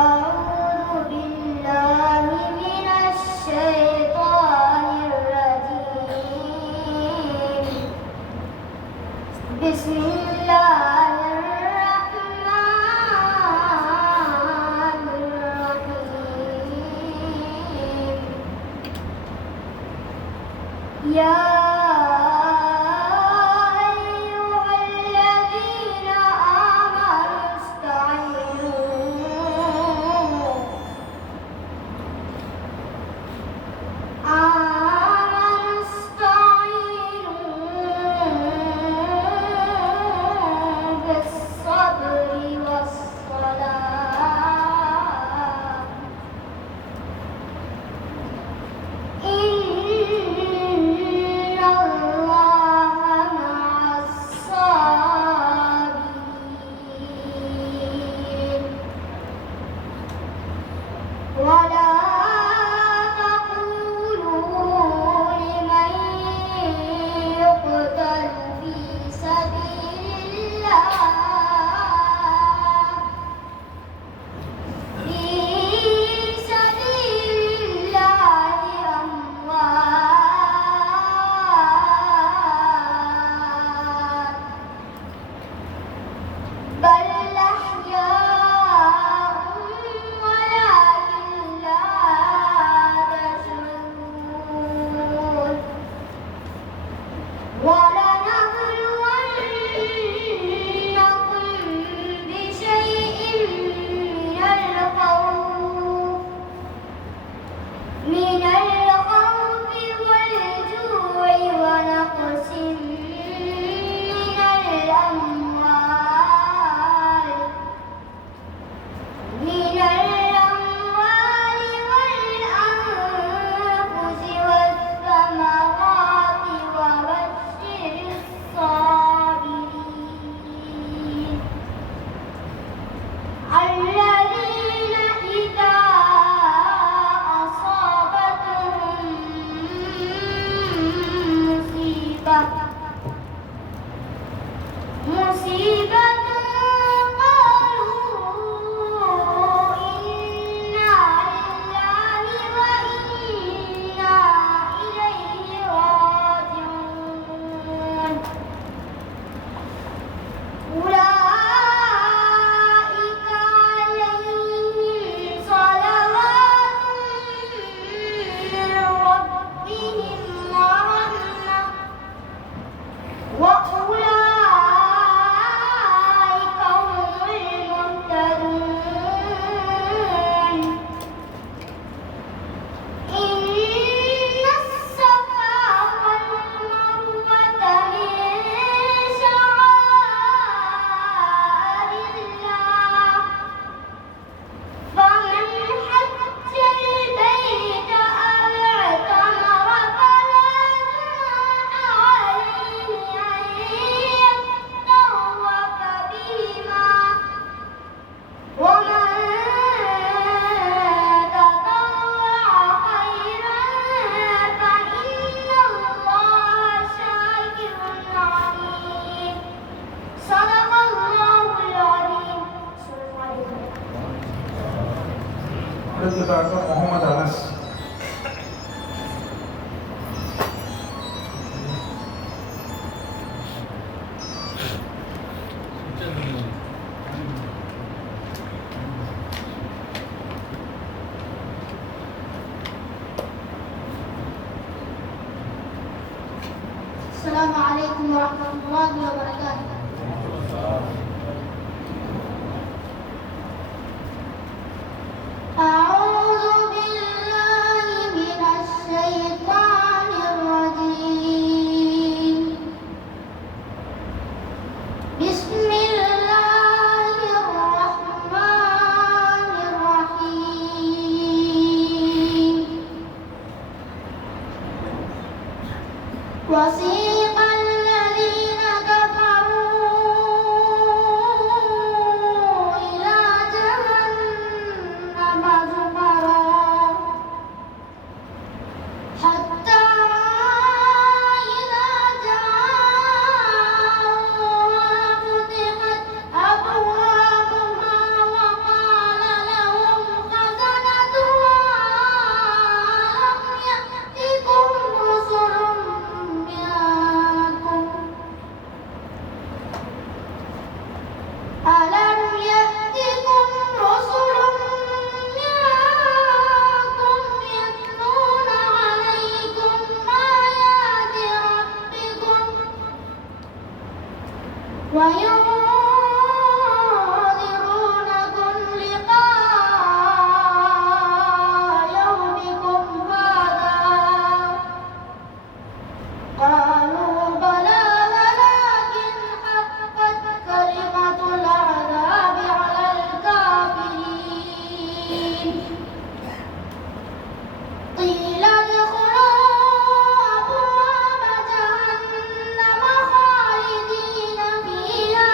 अऊज़ु बिल्लाहि मिनश शैतानिर रजीम। बिस्मिल्लाहिर रहमानिर रहीम। या அடுத்ததாக முகமது அனஸ். السلام عليكم ورحمة الله وبركاته. أعوذ بالله من الشيطان الرجيم. بسم الله الرحمن الرحيم. وسيق الذين كفروا إلى جهنم زمرا حتى إذا جاءوها فتحت أبوابها وقال لهم خزنتها ألم يأتكم رسل منكم يتلون عليكم آيات ربكم وينذرونكم لقاء يومكم هذا قالوا بلى ولكن حقت كلمة العذاب على الكافرين. قيل ادخلوا أبواب جهنم خالدين فيها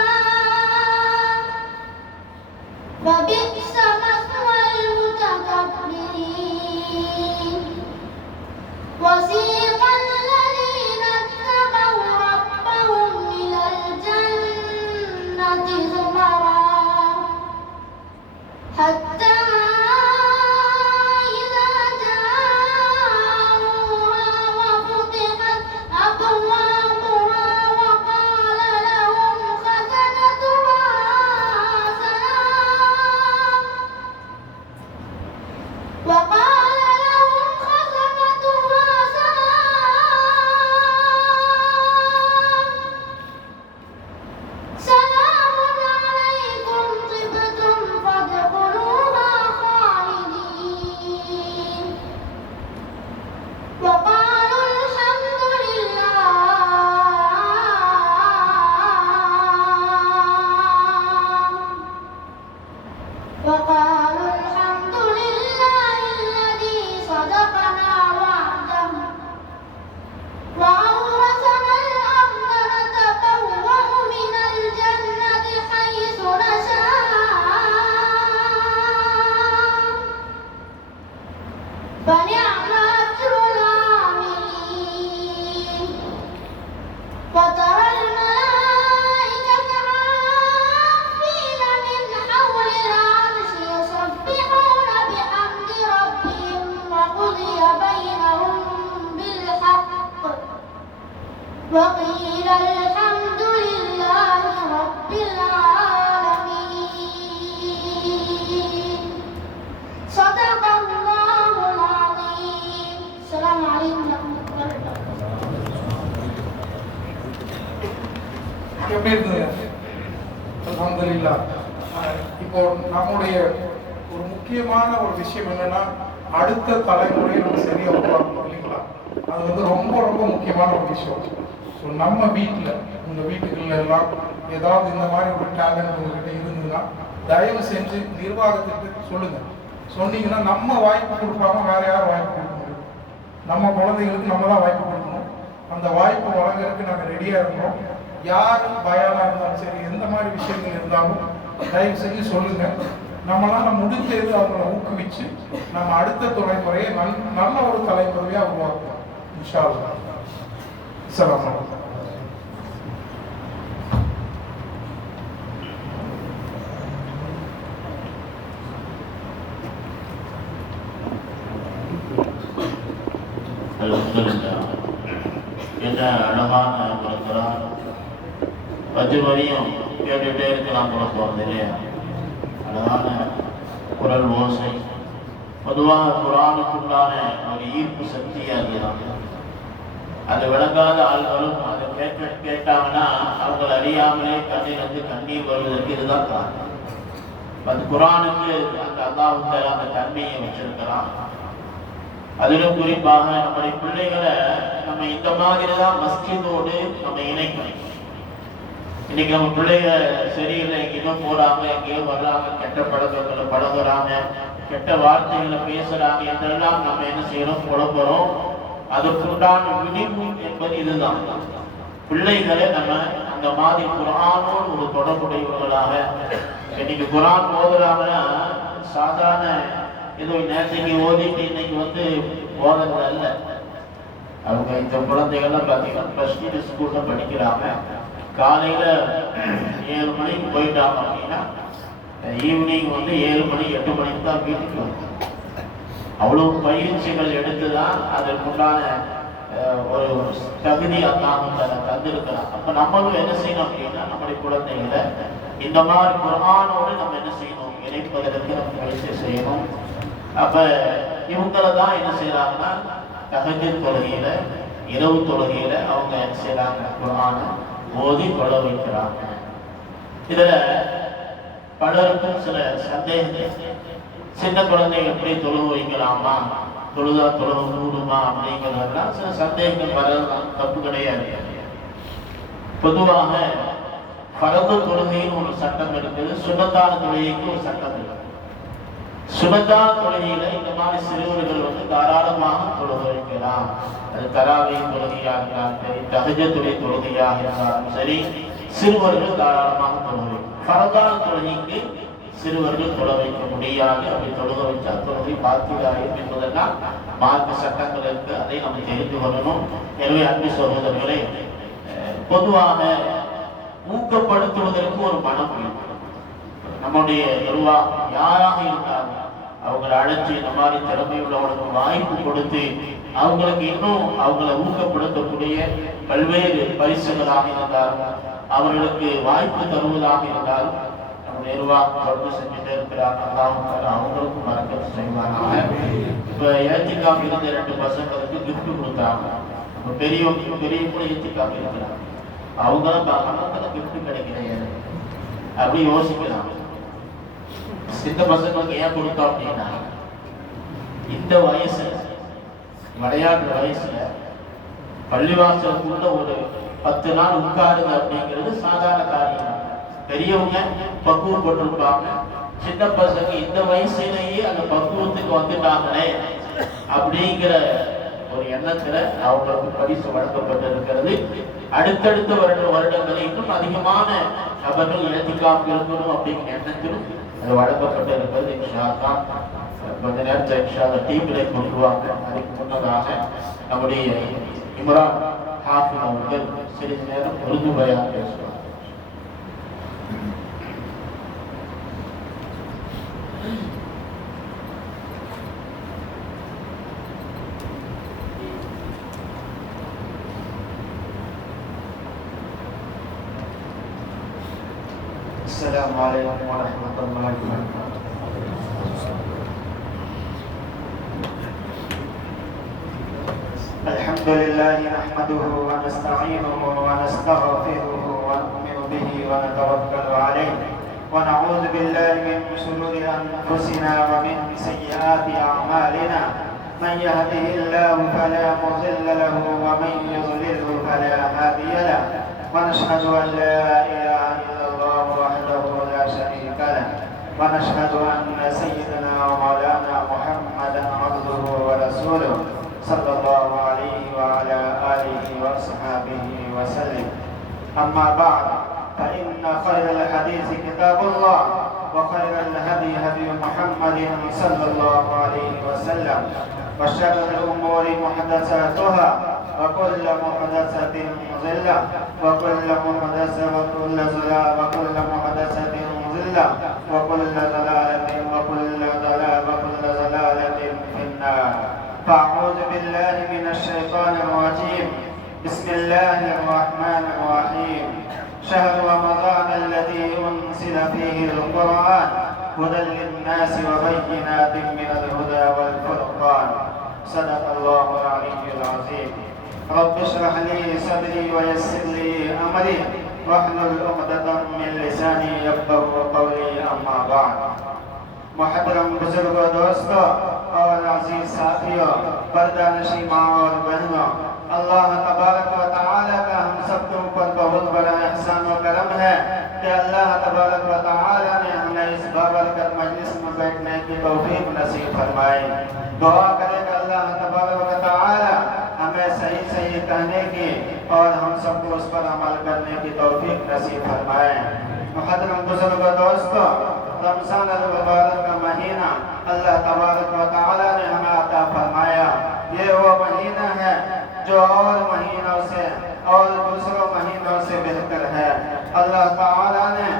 அல்ஹம்துலில்லாஹ். இப்போ நம்முடைய ஒரு முக்கியமான ஒரு விஷயம் என்னன்னா, அடுத்த தலைமுறையை நம்ம சரியா உருவாக்கணும் இல்லைங்களா? அது வந்து ரொம்ப ரொம்ப முக்கியமான ஒரு விஷயம். ஸோ நம்ம வீட்டில் உங்கள் வீட்டுகளில் எல்லாம் ஏதாவது இந்த மாதிரி ஒரு டேலண்ட் உங்ககிட்ட இருந்ததுன்னா தயவு செஞ்சு நிர்வாகத்துக்கு சொல்லுங்கள். சொன்னீங்கன்னா நம்ம வாய்ப்பு கொடுக்காம வேற யாரும் வாய்ப்பு கொடுக்க முடியும்? நம்ம குழந்தைகளுக்கு நம்ம தான் வாய்ப்பு கொடுக்கணும். அந்த வாய்ப்பு வழங்குறதுக்கு நாங்கள் ரெடியாக இருக்கிறோம். யார் பயானாக இருந்தாலும் சரி, எந்த மாதிரி விஷயங்கள் இருந்தாலும் தயவு செஞ்சு சொல்லுங்கள். நம்மளால முடிஞ்சது அவங்கள ஊக்குவிச்சு நம்ம அடுத்த தலைமுறையை நல்ல ஒரு தலைமுறையாக உருவாக்குவோம் இன்ஷா அல்லாஹ். அஸ்ஸலாமு அலைக்கும். என்ன அழகான குரான் பத்து வரையும் கேட்டுகிட்டே இருக்கலாம் போல போகிறது இல்லையா? அழகான குரல் ஓசை. பொதுவாக குரானுக்குள்ளான ஒரு ஈர்ப்பு சக்தி அதுதான். அது விளங்காத ஆள்களும் அதை கேட்டாங்கன்னா அவங்களை அறியாமலே கண்ணிலிருந்து கண்ணீர் வருவதற்கு இதுதான் காரணம். அது குரானுக்கு அந்த அல்லாஹ் அந்த தன்மையை வச்சிருக்கிறான். அதிலும் குறிப்பாக நம்முடைய பிள்ளைகளை நம்ம இந்த மாதிரி தான் மஸ்ஜிதோடு நம்ம இணைக்கணும். இன்னைக்கு நம்ம பிள்ளைங்க சரியில்லை, எங்கேயோ போறாங்க, எங்கேயோ வர்றாங்க, கெட்ட பழக்கங்களை பழகுறாங்க, கெட்ட வார்த்தைகளை பேசுறாங்க என்றெல்லாம் நம்ம என்ன செய்யணும், புலம்புறோம். அதற்குண்டான விடிவு என்பது இதுதான். பிள்ளைகளை நம்ம அந்த மாதிரி குரானோடு ஒரு தொடர்புடையவர்களாக இன்னைக்கு குரான் ஓதுறாங்கன்னா சாதாரண ஏதோ நேற்றைக்கு ஓதிட்டு இன்னைக்கு வந்து ஓதுறது அல்ல. அவங்க இந்த குழந்தைகள்லாம் பார்த்தீங்கன்னா ப்ளஸ் டூ ஸ்கூல்ல படிக்கிறாங்க. காலையில 7 மணிக்கு போயிட்டாங்க அப்படின்னா ஈவினிங் வந்து 7 மணி 8 மணிக்கு தான் வீட்டுக்கு வரும். அவ்வளவு பயிற்சிகள் எடுத்துதான் அதற்குண்டான ஒரு தகுதி அல்லாஹ் தந்திருக்கிறான். அப்ப நம்மளும் என்ன செய்யணும் அப்படின்னா நம்முடைய குழந்தைகளை இந்த மாதிரி குர்ஆனோடு நம்ம என்ன செய்யணும், இணைப்பதற்கு நம்ம முயற்சி செய்யணும். அப்ப இவங்களை தான் என்ன செய்யறாங்கன்னா தஹஜ்ஜுத் தொழுகையில, இரவு தொழுகையில அவங்க என்ன செய்யறாங்க, குர்ஆனை ஓதி தொழ வைக்கிறாங்க. இதுல பலருக்கும் சில சந்தேகங்கள். சின்ன குழந்தைகள் எப்படி தொழுக வைக்கலாமா, தொழுதா தொழுக கூடுமா அப்படிங்கிறதெல்லாம் சில சந்தேகங்கள் வரலாம். தப்பு கிடையாது. பொதுவாக பரது தொழுகைன்னு ஒரு சட்டம் இருக்குது, சுன்னத்தான தொழுகைக்கு ஒரு சட்டம் இருக்கு. சுன்னத்தான தொழுகையில இந்த மாதிரி சிறுவர்கள் வந்து தாராளமாக தொழுக வைக்கலாம். அது தராவி தொழுகையாக இருந்தாலும் சரி, தஹஜ்ஜுடைய தொழுகையாக இருந்தாலும் சரி, சிறுவர்கள் தாராளமாக தொழுக வைக்கலாம். பரதான தொழுகைக்கு சிறுவர்கள் தொழ வைக்க முடியாது. அப்படி தொழுக வைச்சா தொழுகை பாத்தியாகும் என்பதெல்லாம் மார்க்க சட்டங்கள் இருக்கு. அதை நம்ம தெரிந்து கொள்ளணும். எனவே அன்பு சகோதரர்களே, பொதுவாக ஊக்கப்படுத்துவதற்கு ஒரு மனம் வேண்டும். நம்முடைய நிர்வாகம் யாராக இருந்தாலும் அவங்களை அழைச்சி இந்த மாதிரி திறமை உள்ளவர்களுக்கு வாய்ப்பு கொடுத்து அவங்களுக்கு இன்னும் அவங்களை ஊக்கப்படுத்தக்கூடிய பல்வேறு பரிசுகளாக இருந்தாலும் அவர்களுக்கு வாய்ப்பு தருவதாக இருந்தாலும் நம்ம நிர்வாகம் தொடர்பு செஞ்சுட்டே இருக்கிறாங்க. அவங்களுக்கும் மறக்க செய்வாங்க. இப்ப ஏத்திக்காம இருந்த 2 பசங்களுக்கு கிஃப்ட் கொடுத்தாங்க. பெரியவங்க பெரிய கூட ஏத்திக்காம இருக்கிறாங்க. அவங்களும் நமக்கு கிஃப்ட் கிடைக்கிறது அப்படி யோசிக்கலாம். சின்ன பசங்களுக்கு ஏன் கொடுத்தோம் அப்படின்னா, இந்த வயசுல விளையாடுற வயசுல பள்ளிவாசலுக்குள்ள ஒரு 10 நாள் உட்காருங்க அப்படிங்கிறது சாதாரண காரியம். பெரியவங்க பக்குவப்பட்டிருப்பாங்க. சின்ன பசங்க இந்த வயசுலேயே அந்த பக்குவத்துக்கு வந்துட்டாங்களே அப்படிங்கிற ஒரு எண்ணத்துல அவங்களுக்கு பரிசு வழங்கப்பட்டிருக்கிறது. அடுத்தடுத்த வருடங்களில் இன்னும் அதிகமான நபர்கள் இழத்திக்காம இருக்கணும் அப்படிங்கிற எண்ணத்திலும் அது வழங்கப்பட்டிருக்கிறது. இன்ஷா அல்லாஹ் கொஞ்ச நேரத்தில் இன்ஷா அல்லாஹ் டீம்களை கொண்டுவாங்க. அதுக்கு முன்னதாக நம்முடைய இம்ரான் ஹாஃபிஸ் அவர்கள் சிறிது நேரம் உருது பயான் பேசுவார். السلام عليكم ورحمة الله وبركاته. الحمد لله نحمده ونستعينه ونستغفره ونؤمن به ونتوكل عليه ونعوذ بالله من شرور أنفسنا ومن سيئات أعمالنا من يهده الله فلا مضل له ومن يضلله فلا هادي له ونشهد أن لا إله إلا الله وحده لا شريك له ونشهد أن سيدنا ومولانا محمدا عبده ورسوله صلى الله عليه وعلى آله وصحبه وسلم. أما بعد فإن خير الحديث كتاب الله وخير الهدي هدي محمد صلى الله عليه وسلم وشر الأمور محدثاتها وكل محدثة ضلة وكل محدثة ضلة وكل ضلالة في النار. فأعوذ بالله من الشيطان الرجيم. بسم الله الرحمن الرحيم. شهر رمضان الذي أنزل فيه القرآن هدى للناس وبينات من الهدى والفرقان. صدق الله العلي العظيم. رب اشرح لي صدري ويسر لي أمري واحلل عقدة من لساني يفقهوا قولي. أما بعد. محترم بزرگوں، دوستوں اور عزیز ساتھیوں، پردہ نشین ماں اور بہنوں، اللہ تبارک و تعالی کا ہم سب کے اوپر بہت بڑا احسان و کرم ہے کہ اللہ تبارک و تعالی نے ہمیں اس بابرکت مجلس میں بیٹھنے کی توفیق نصیب فرمائے. دعا کریں کہ اللہ تبارک و تعالی ہمیں صحیح کہنے کی اور ہم سب کو اس پر عمل کرنے کی توفیق نصیب فرمائے. محترم بزرگوں، دوستوں، رمضان المبارک کا مہینہ اللہ تبارک و تعالی نے ہمیں عطا فرمایا. یہ وہ مہینہ ہے جو اور مہینوں سے اور دوسروں مہینوں سے بہتر ہے. اللہ تعالی نے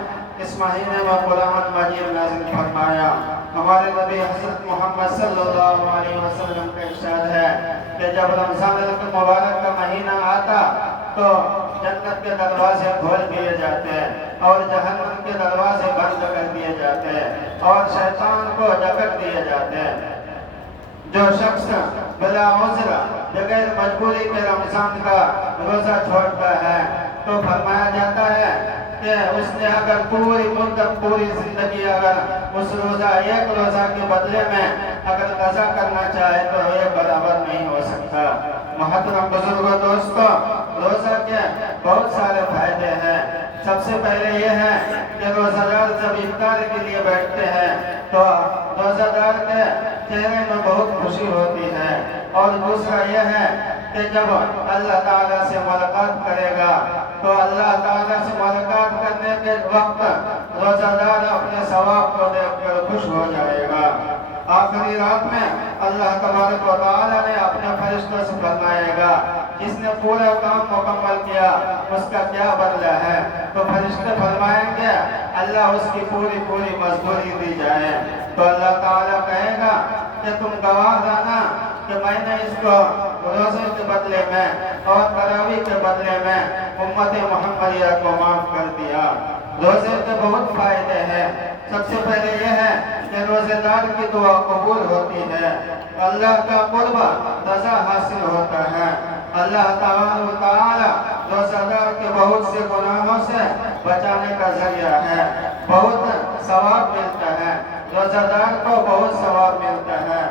اس مہینے میں قرآن مجید نازل فرمایا. ہمارے نبی حضرت محمد صلی اللہ علیہ وسلم کا ارشاد ہے کہ جب رمضان المبارک کا مہینہ آتا تو جنت کے دروازے کھول دیے جاتے اور جہنم کے دروازے بند کر دیے جاتے اور شیطان کو جکڑ دیے جاتے. جو شخص بلا عذر بغیر مجبوری کے رمضان کا روزہ چھوڑتا ہے تو فرمایا جاتا ہے کہ اس نے اگر پوری مدت پوری زندگی اگر اس روزہ ایک روزہ کے بدلے میں اگر قضا کرنا چاہے تو یہ برابر نہیں ہو سکتا. محترم بزرگوں، دوستوں، روزہ کے بہت سارے فائدے ہیں. سب سے پہلے یہ ہے کہ روزہ دار جب افطار کے لیے بیٹھتے ہیں تو روزہ دار کے چہرے میں بہت خوشی ہوتی ہے. اور دوسرا یہ ہے کہ جب اللہ تعالیٰ سے ملاقات کرے گا تو اللہ تعالیٰ سے ملاقات کرنے کے وقت روزہ دار اپنے ثواب کو دیکھ کر خوش ہو جائے گا. آخری رات میں اللہ تبارک و تعالیٰ نے اپنے فرشتوں سے فرمائے گا جس نے پورا کام مکمل کیا اس کا کیا بدلہ ہے. تو فرشتے فرمائیں گے اللہ اس کی پوری مزدوری دی جائے. تو اللہ تعالیٰ کہے گا کہ تم گواہ رہنا کہ میں نے اس کو روزے کے بدلے میں اور تراویح کے بدلے میں امت محمدیہ کو معاف کر دیا. روزے کے بہت فائدے ہیں. سب سے پہلے یہ ہے کہ روزے دار کی دعا قبول ہوتی ہے. اللہ کا قرب رضا حاصل ہوتا ہے. اللہ تعالی روزہ دار کے بہت سے گناہوں سے بچانے کا ذریعہ ہے. بہت ثواب ملتا ہے. روزہ دار کو بہت ثواب ملتا ہے.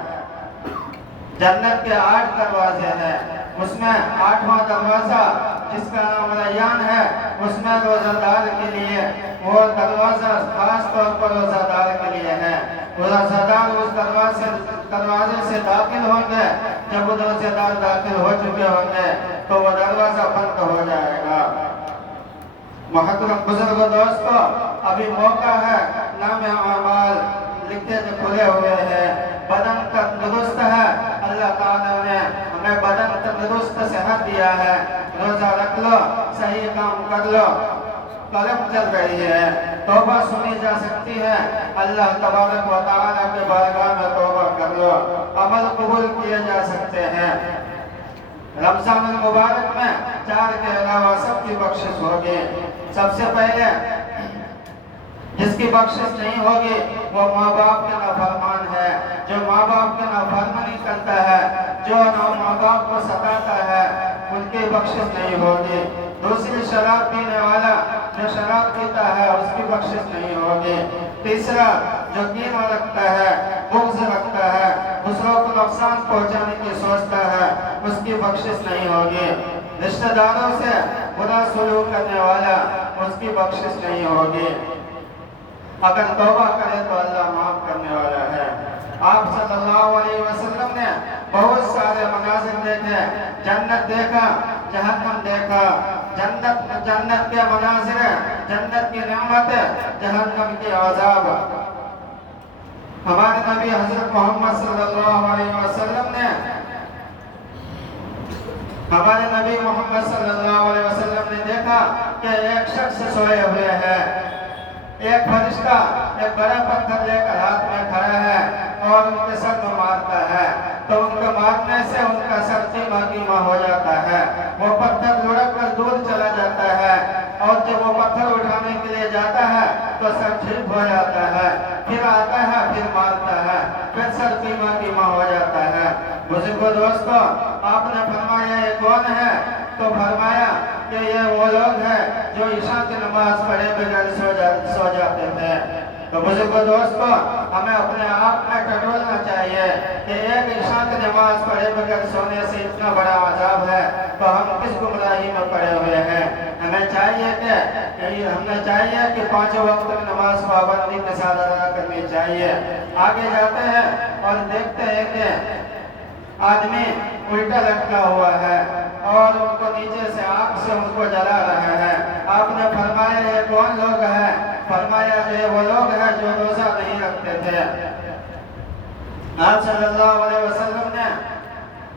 جنت کے 8 دروازے ہیں. اس میں 8واں دروازہ جس کا نام ریان ہے اس میں روزہ دار کے لیے وہ دروازہ خاص طور پر روزہ دار کے لیے ہے. روزہ دار اس دروازے سے داخل ہوں گے. جب وہ روزہ دار داخل ہو چکے ہوں گے تو وہ دروازہ بند ہو جائے گا. محترم بزرگوں، دوستوں، ابھی موقع ہے. نام اعمال لکھے جو کھلے ہوئے ہیں. بدن تندرست ہے. اللہ تعالیٰ نے ہمیں بدن تندرست صحت دیا ہے. روزہ رکھ لو، صحیح کام کر لو. قلم چل رہی ہے، توبہ سنی جا سکتی ہے. اللہ تبارک و تعالیٰ کے بارگاہ میں توبہ کر لو. عمل قبول کیے جا سکتے ہیں. رمضان المبارک میں 4 کے علاوہ سب کی بخشش ہوگی. سب سے پہلے جس کی بخشش نہیں ہوگی وہ ماں باپ کے نافرمان ہے. جو ماں باپ کے نافرمانی کرتا ہے، جو ماں باپ کو ستاتا ہے، ان کی بخشش نہیں ہوگی. دوسری شراب پینے والا جو شراب پیتا ہے اس کی بخشش نہیں होगी। तीसरा, जो कीना रखता है, बुग़्ज़ रखता है, दूसरों को नुकसान पहुंचाने की सोचता है, उसकी बख्शिश नहीं होगी। रिश्तेदारों से बुरा सलूक करने वाला, उसकी बख्शिश नहीं होगी। अगर तौबा करे तो अल्लाह माफ करने वाला है। आप सल्लल्लाहु अलैहि वसल्लम ने बहुत सारे मनाज़िर देखे, जन्नत देखा, जहन्नम देखा। जन्नत के मनाज़िर, जन्नत की नेमत, जहन्नम के अज़ाब। हमारे नबी हज़रत मोहम्मद सल्लल्लाहु अलैहि वसल्लम ने देखा कि एक शख्स सोए हुए है, एक फरिश्ता एक बड़ा पत्थर लेकर हाथ में खड़ा है और उनके सर में मारता है, तो उनके मारने से उनका सर कीमा हो जाता है। वो पत्थर लुढ़क कर दूर चला जाता है और जब वो पत्थर उठाने के लिए जाता है तो सर ठीक हो जाता है, फिर आता है, फिर मारता है, फिर सर कीमा हो जाता है। बुजुर्गों दोस्तों, आपने फरमाया ये कौन है? तो फरमाया कि ये वो लोग हैं जो ईशा की नमाज पढ़े बगैर सो जाते थे। तो बुजुर्गों दोस्तों, हमें अपने आप में टटोलना चाहिए कि एक ईशा की नमाज पढ़े बगैर सोने से इतना बड़ा अज़ाब है, तो हम किस गुमराही में पड़े हुए हैं। हमें चाहिए कि पांचों वक्त में नमाज पाबंदी के साथ अदा करनी चाहिए। आगे जाते हैं और देखते हैं कि आदमी उल्टा लटका हुआ है और उनको नीचे से आग से उनको जला रहा है। आपने फरमाया ये कौन लोग हैं? फरमाया ये वो लोग हैं जो रोजा नहीं रखते थे। आप सल्लल्लाहु अलैहि वसल्लम ने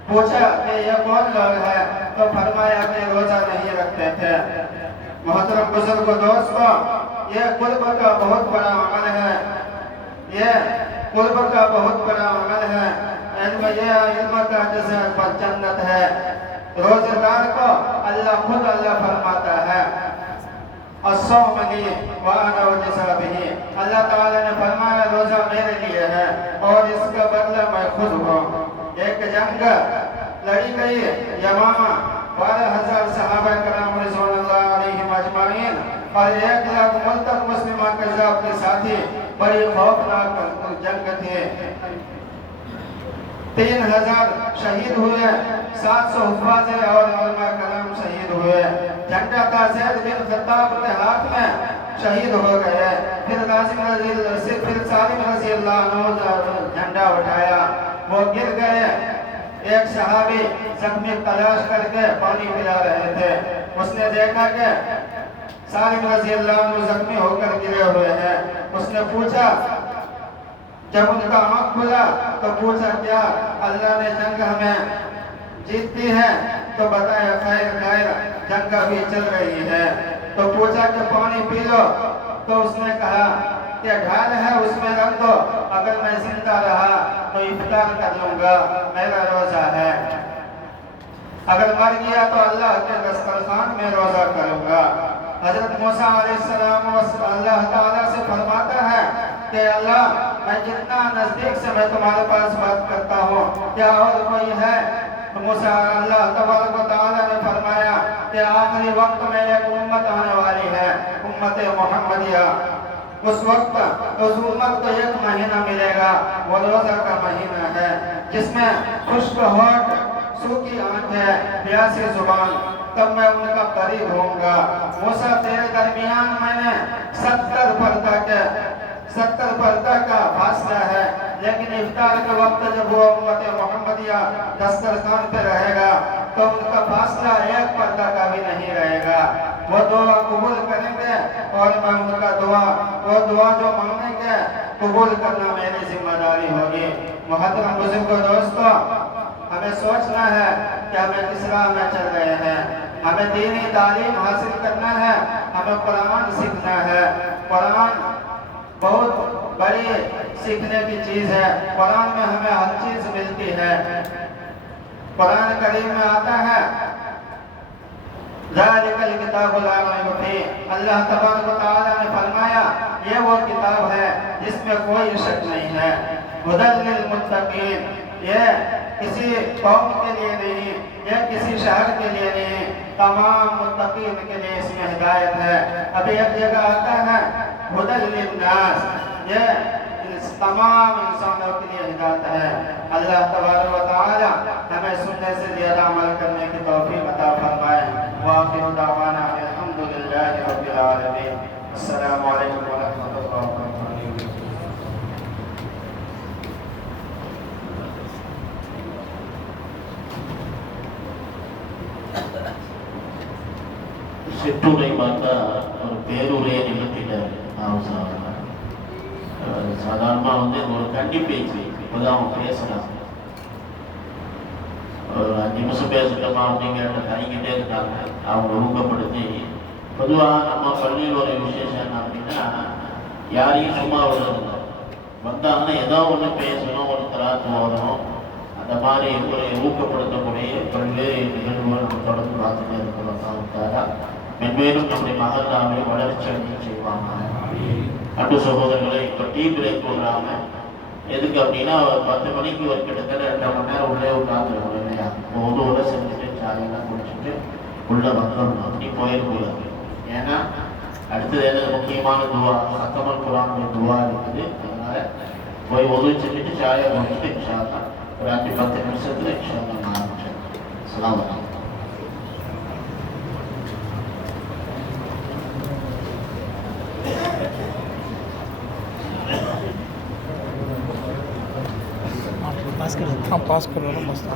पूछा कि ये कौन लोग हैं? तो फरमाया कि रोजा नहीं रखते थे। मोहतरम बुजुर्गों दोस्तों, ये कुर्ब का बहुत बड़ा अमल है, ये कुर्ब का बहुत बड़ा अमल है। इल्म का जैसे जन्नत है। रोजेदार को अल्लाह फरमाता है, अस्सौम ली व अना उजज़ा बिही। अल्लाह ताला ने फरमाया रोजा मेरे लिए है और इसका बदला मैं खुद हूँ। एक जंग लड़ी गई यमामा, 12,000 सहाबा कराम रिज़वानुल्लाह अलैहिम अजमाइन और 1 लाख मुल्तक मुस्लिमान के अपने साथी। बड़ी खौफनाक जंग थी। 3,000 शहीद हुए, 700 हुफ़ाज़ और उलमा कराम शहीद हुए। झंडा था ज़ैद बिन ख़त्ताब के हाथ में, शहीद हो गए। फिर सालिम रज़ी अल्लाह अन्हु झंडा उठाया, वो गिर गए। एक सहाबी जख्मी तलाश करके पानी पिला रहे थे। उसने देखा कि सालिम रज़ी अल्लाह अन्हु जख्मी होकर गिरे हुए हैं। उसने पूछा, जब उनका आँख खुला तो पूछा क्या अल्लाह ने जंग हमें जीत दी है? तो बताया खैर जंग अभी चल रही है। तो पूछा कि पानी पी लो। तो उसने कहा कि ढाल है उसमें रख दो, अगर मैं जिंदा रहा तो इफ्तार कर लूंगा, मेरा रोजा है। अगर मर गया तो अल्लाह के दस्तरखान में रोजा करूंगा। हजरत मूसा अलैहिस्सलाम अल्लाह ताला से फरमाता है कि अल्लाह मैं जितना नजदीक से मैं तुम्हारे पास बात करता हूँ, क्या और कोई है? तो मूसा अल्लाह तबारक व तआला ने फरमाया कि आखिरी वक्त में एक उम्मत आने वाली है, उम्मत मुहम्मदिया। उस वक्त उस उम्मत को 1 महीना मिलेगा, वो रोजा का महीना है, जिसमें खुश्क होठ, सूखी आंखें, प्यासी जुबान, तब मैं उनका करीब होऊंगा। मूसा तेरे दरमियान मैंने 70 पर्दा का फासला है, लेकिन इफ्तार के वक्त जब वो उम्मत मुहम्मदिया दस्तरखान पे रहेगा तो उनका फासला 1 पर्दा का भी नहीं रहेगा। वो दुआ कबूल करेंगे और मैं उनका वो दुआ जो मांगेंगे कबूल करना मेरी जिम्मेदारी होगी। मोहतरम बुजुर्गों दोस्तों, हमें सोचना है कि हमें किस राह में चल रहे हैं। हमें दीनी तालीम हासिल करना है, हमें कुरान सीखना है। कुरान बहुत बड़ी सीखने की चीज़ है। कुरान में हमें हर चीज़ मिलती है। कुरान करीम में आता है ज़ालिकल किताबुल ला रैब फीह। अल्लाह तबारक व तआला ने फरमाया ये वो किताब है जिसमें कोई शक नहीं है। हुदल लिल मुत्तकीन, ये किसी कौम के लिए नहीं, ये किसी शहर के लिए नहीं, तमाम मुत्तकीन के लिए इसमें हिदायत है। अभी एक जगह आता है हुदल लिल लिन्नास, ये इस तमाम इंसानों के लिए हिदायत है। अल्लाह तबारक व तआला हमें सुनने से ज़्यादा अमल करने की तौफीक अता फरमाए। व आखिरु दावाना अल्हम्दुलिल्लाहि रब्बिल आलमीन। अस्सलामु अलैकुम व रहमतुल्लाहि व बरकातुहू। சிற்றுரை பார்த்தா ஒரு பேருரையை நிகழ்த்திட்டார். சாதாரணமாக வந்து ஒரு கண்டி பேச்சு இப்போதான் அவங்க பேசலாம். ஒரு 5 நிமிஷம் பேசட்டோமா அப்படிங்கிற தயங்கிட்டே இருக்காங்க. அவங்க ஊக்கப்படுத்தி பொதுவாக நம்ம பள்ளியில் ஒரு விசேஷம் என்ன அப்படின்னா யாரையும் சும்மா விடுறதில்லை. வந்தாங்கன்னா ஏதோ ஒன்று பேசணும், ஒரு தராத்து ஓதணும், அந்த மாதிரி ஒரு ஊக்கப்படுத்தக்கூடிய பல்வேறு நிகழ்வுகள் நம்ம தொடர்ந்து பார்த்துட்டே இருக்கிறோம். மென்மேலும் நம்முடைய மகல்லாவை வளர்ச்சி அடைய செய்வாங்க. அன்பு சகோதரர்களை இப்போ டீ பிரேக் போடுறாங்க. எதுக்கு அப்படின்னா ஒரு 10 மணிக்கு ஒரு கிட்டத்தட்ட 2 மணி நேரம் உள்ளே உட்காந்துருக்கணும் இல்லையா? உதவுல செஞ்சுட்டு சாயெல்லாம் குடிச்சிட்டு உள்ளே வந்துடணும். அப்படி போயிடக்கூடாது. ஏன்னா அடுத்தது என்ன முக்கியமான துவா, சத்தமல் குரானுடைய துவா இருக்குது. அதனால போய் உதவி செஞ்சுட்டு சாயை குடிச்சிட்டு இன்ஷால்லா ஒரு 5-10 நிமிஷத்துல இன்ஷால்லா நான் ஆரம்பிச்சேன். அஸ்ஸலாமு அலைக்கும். पास कर रहा था मस्त।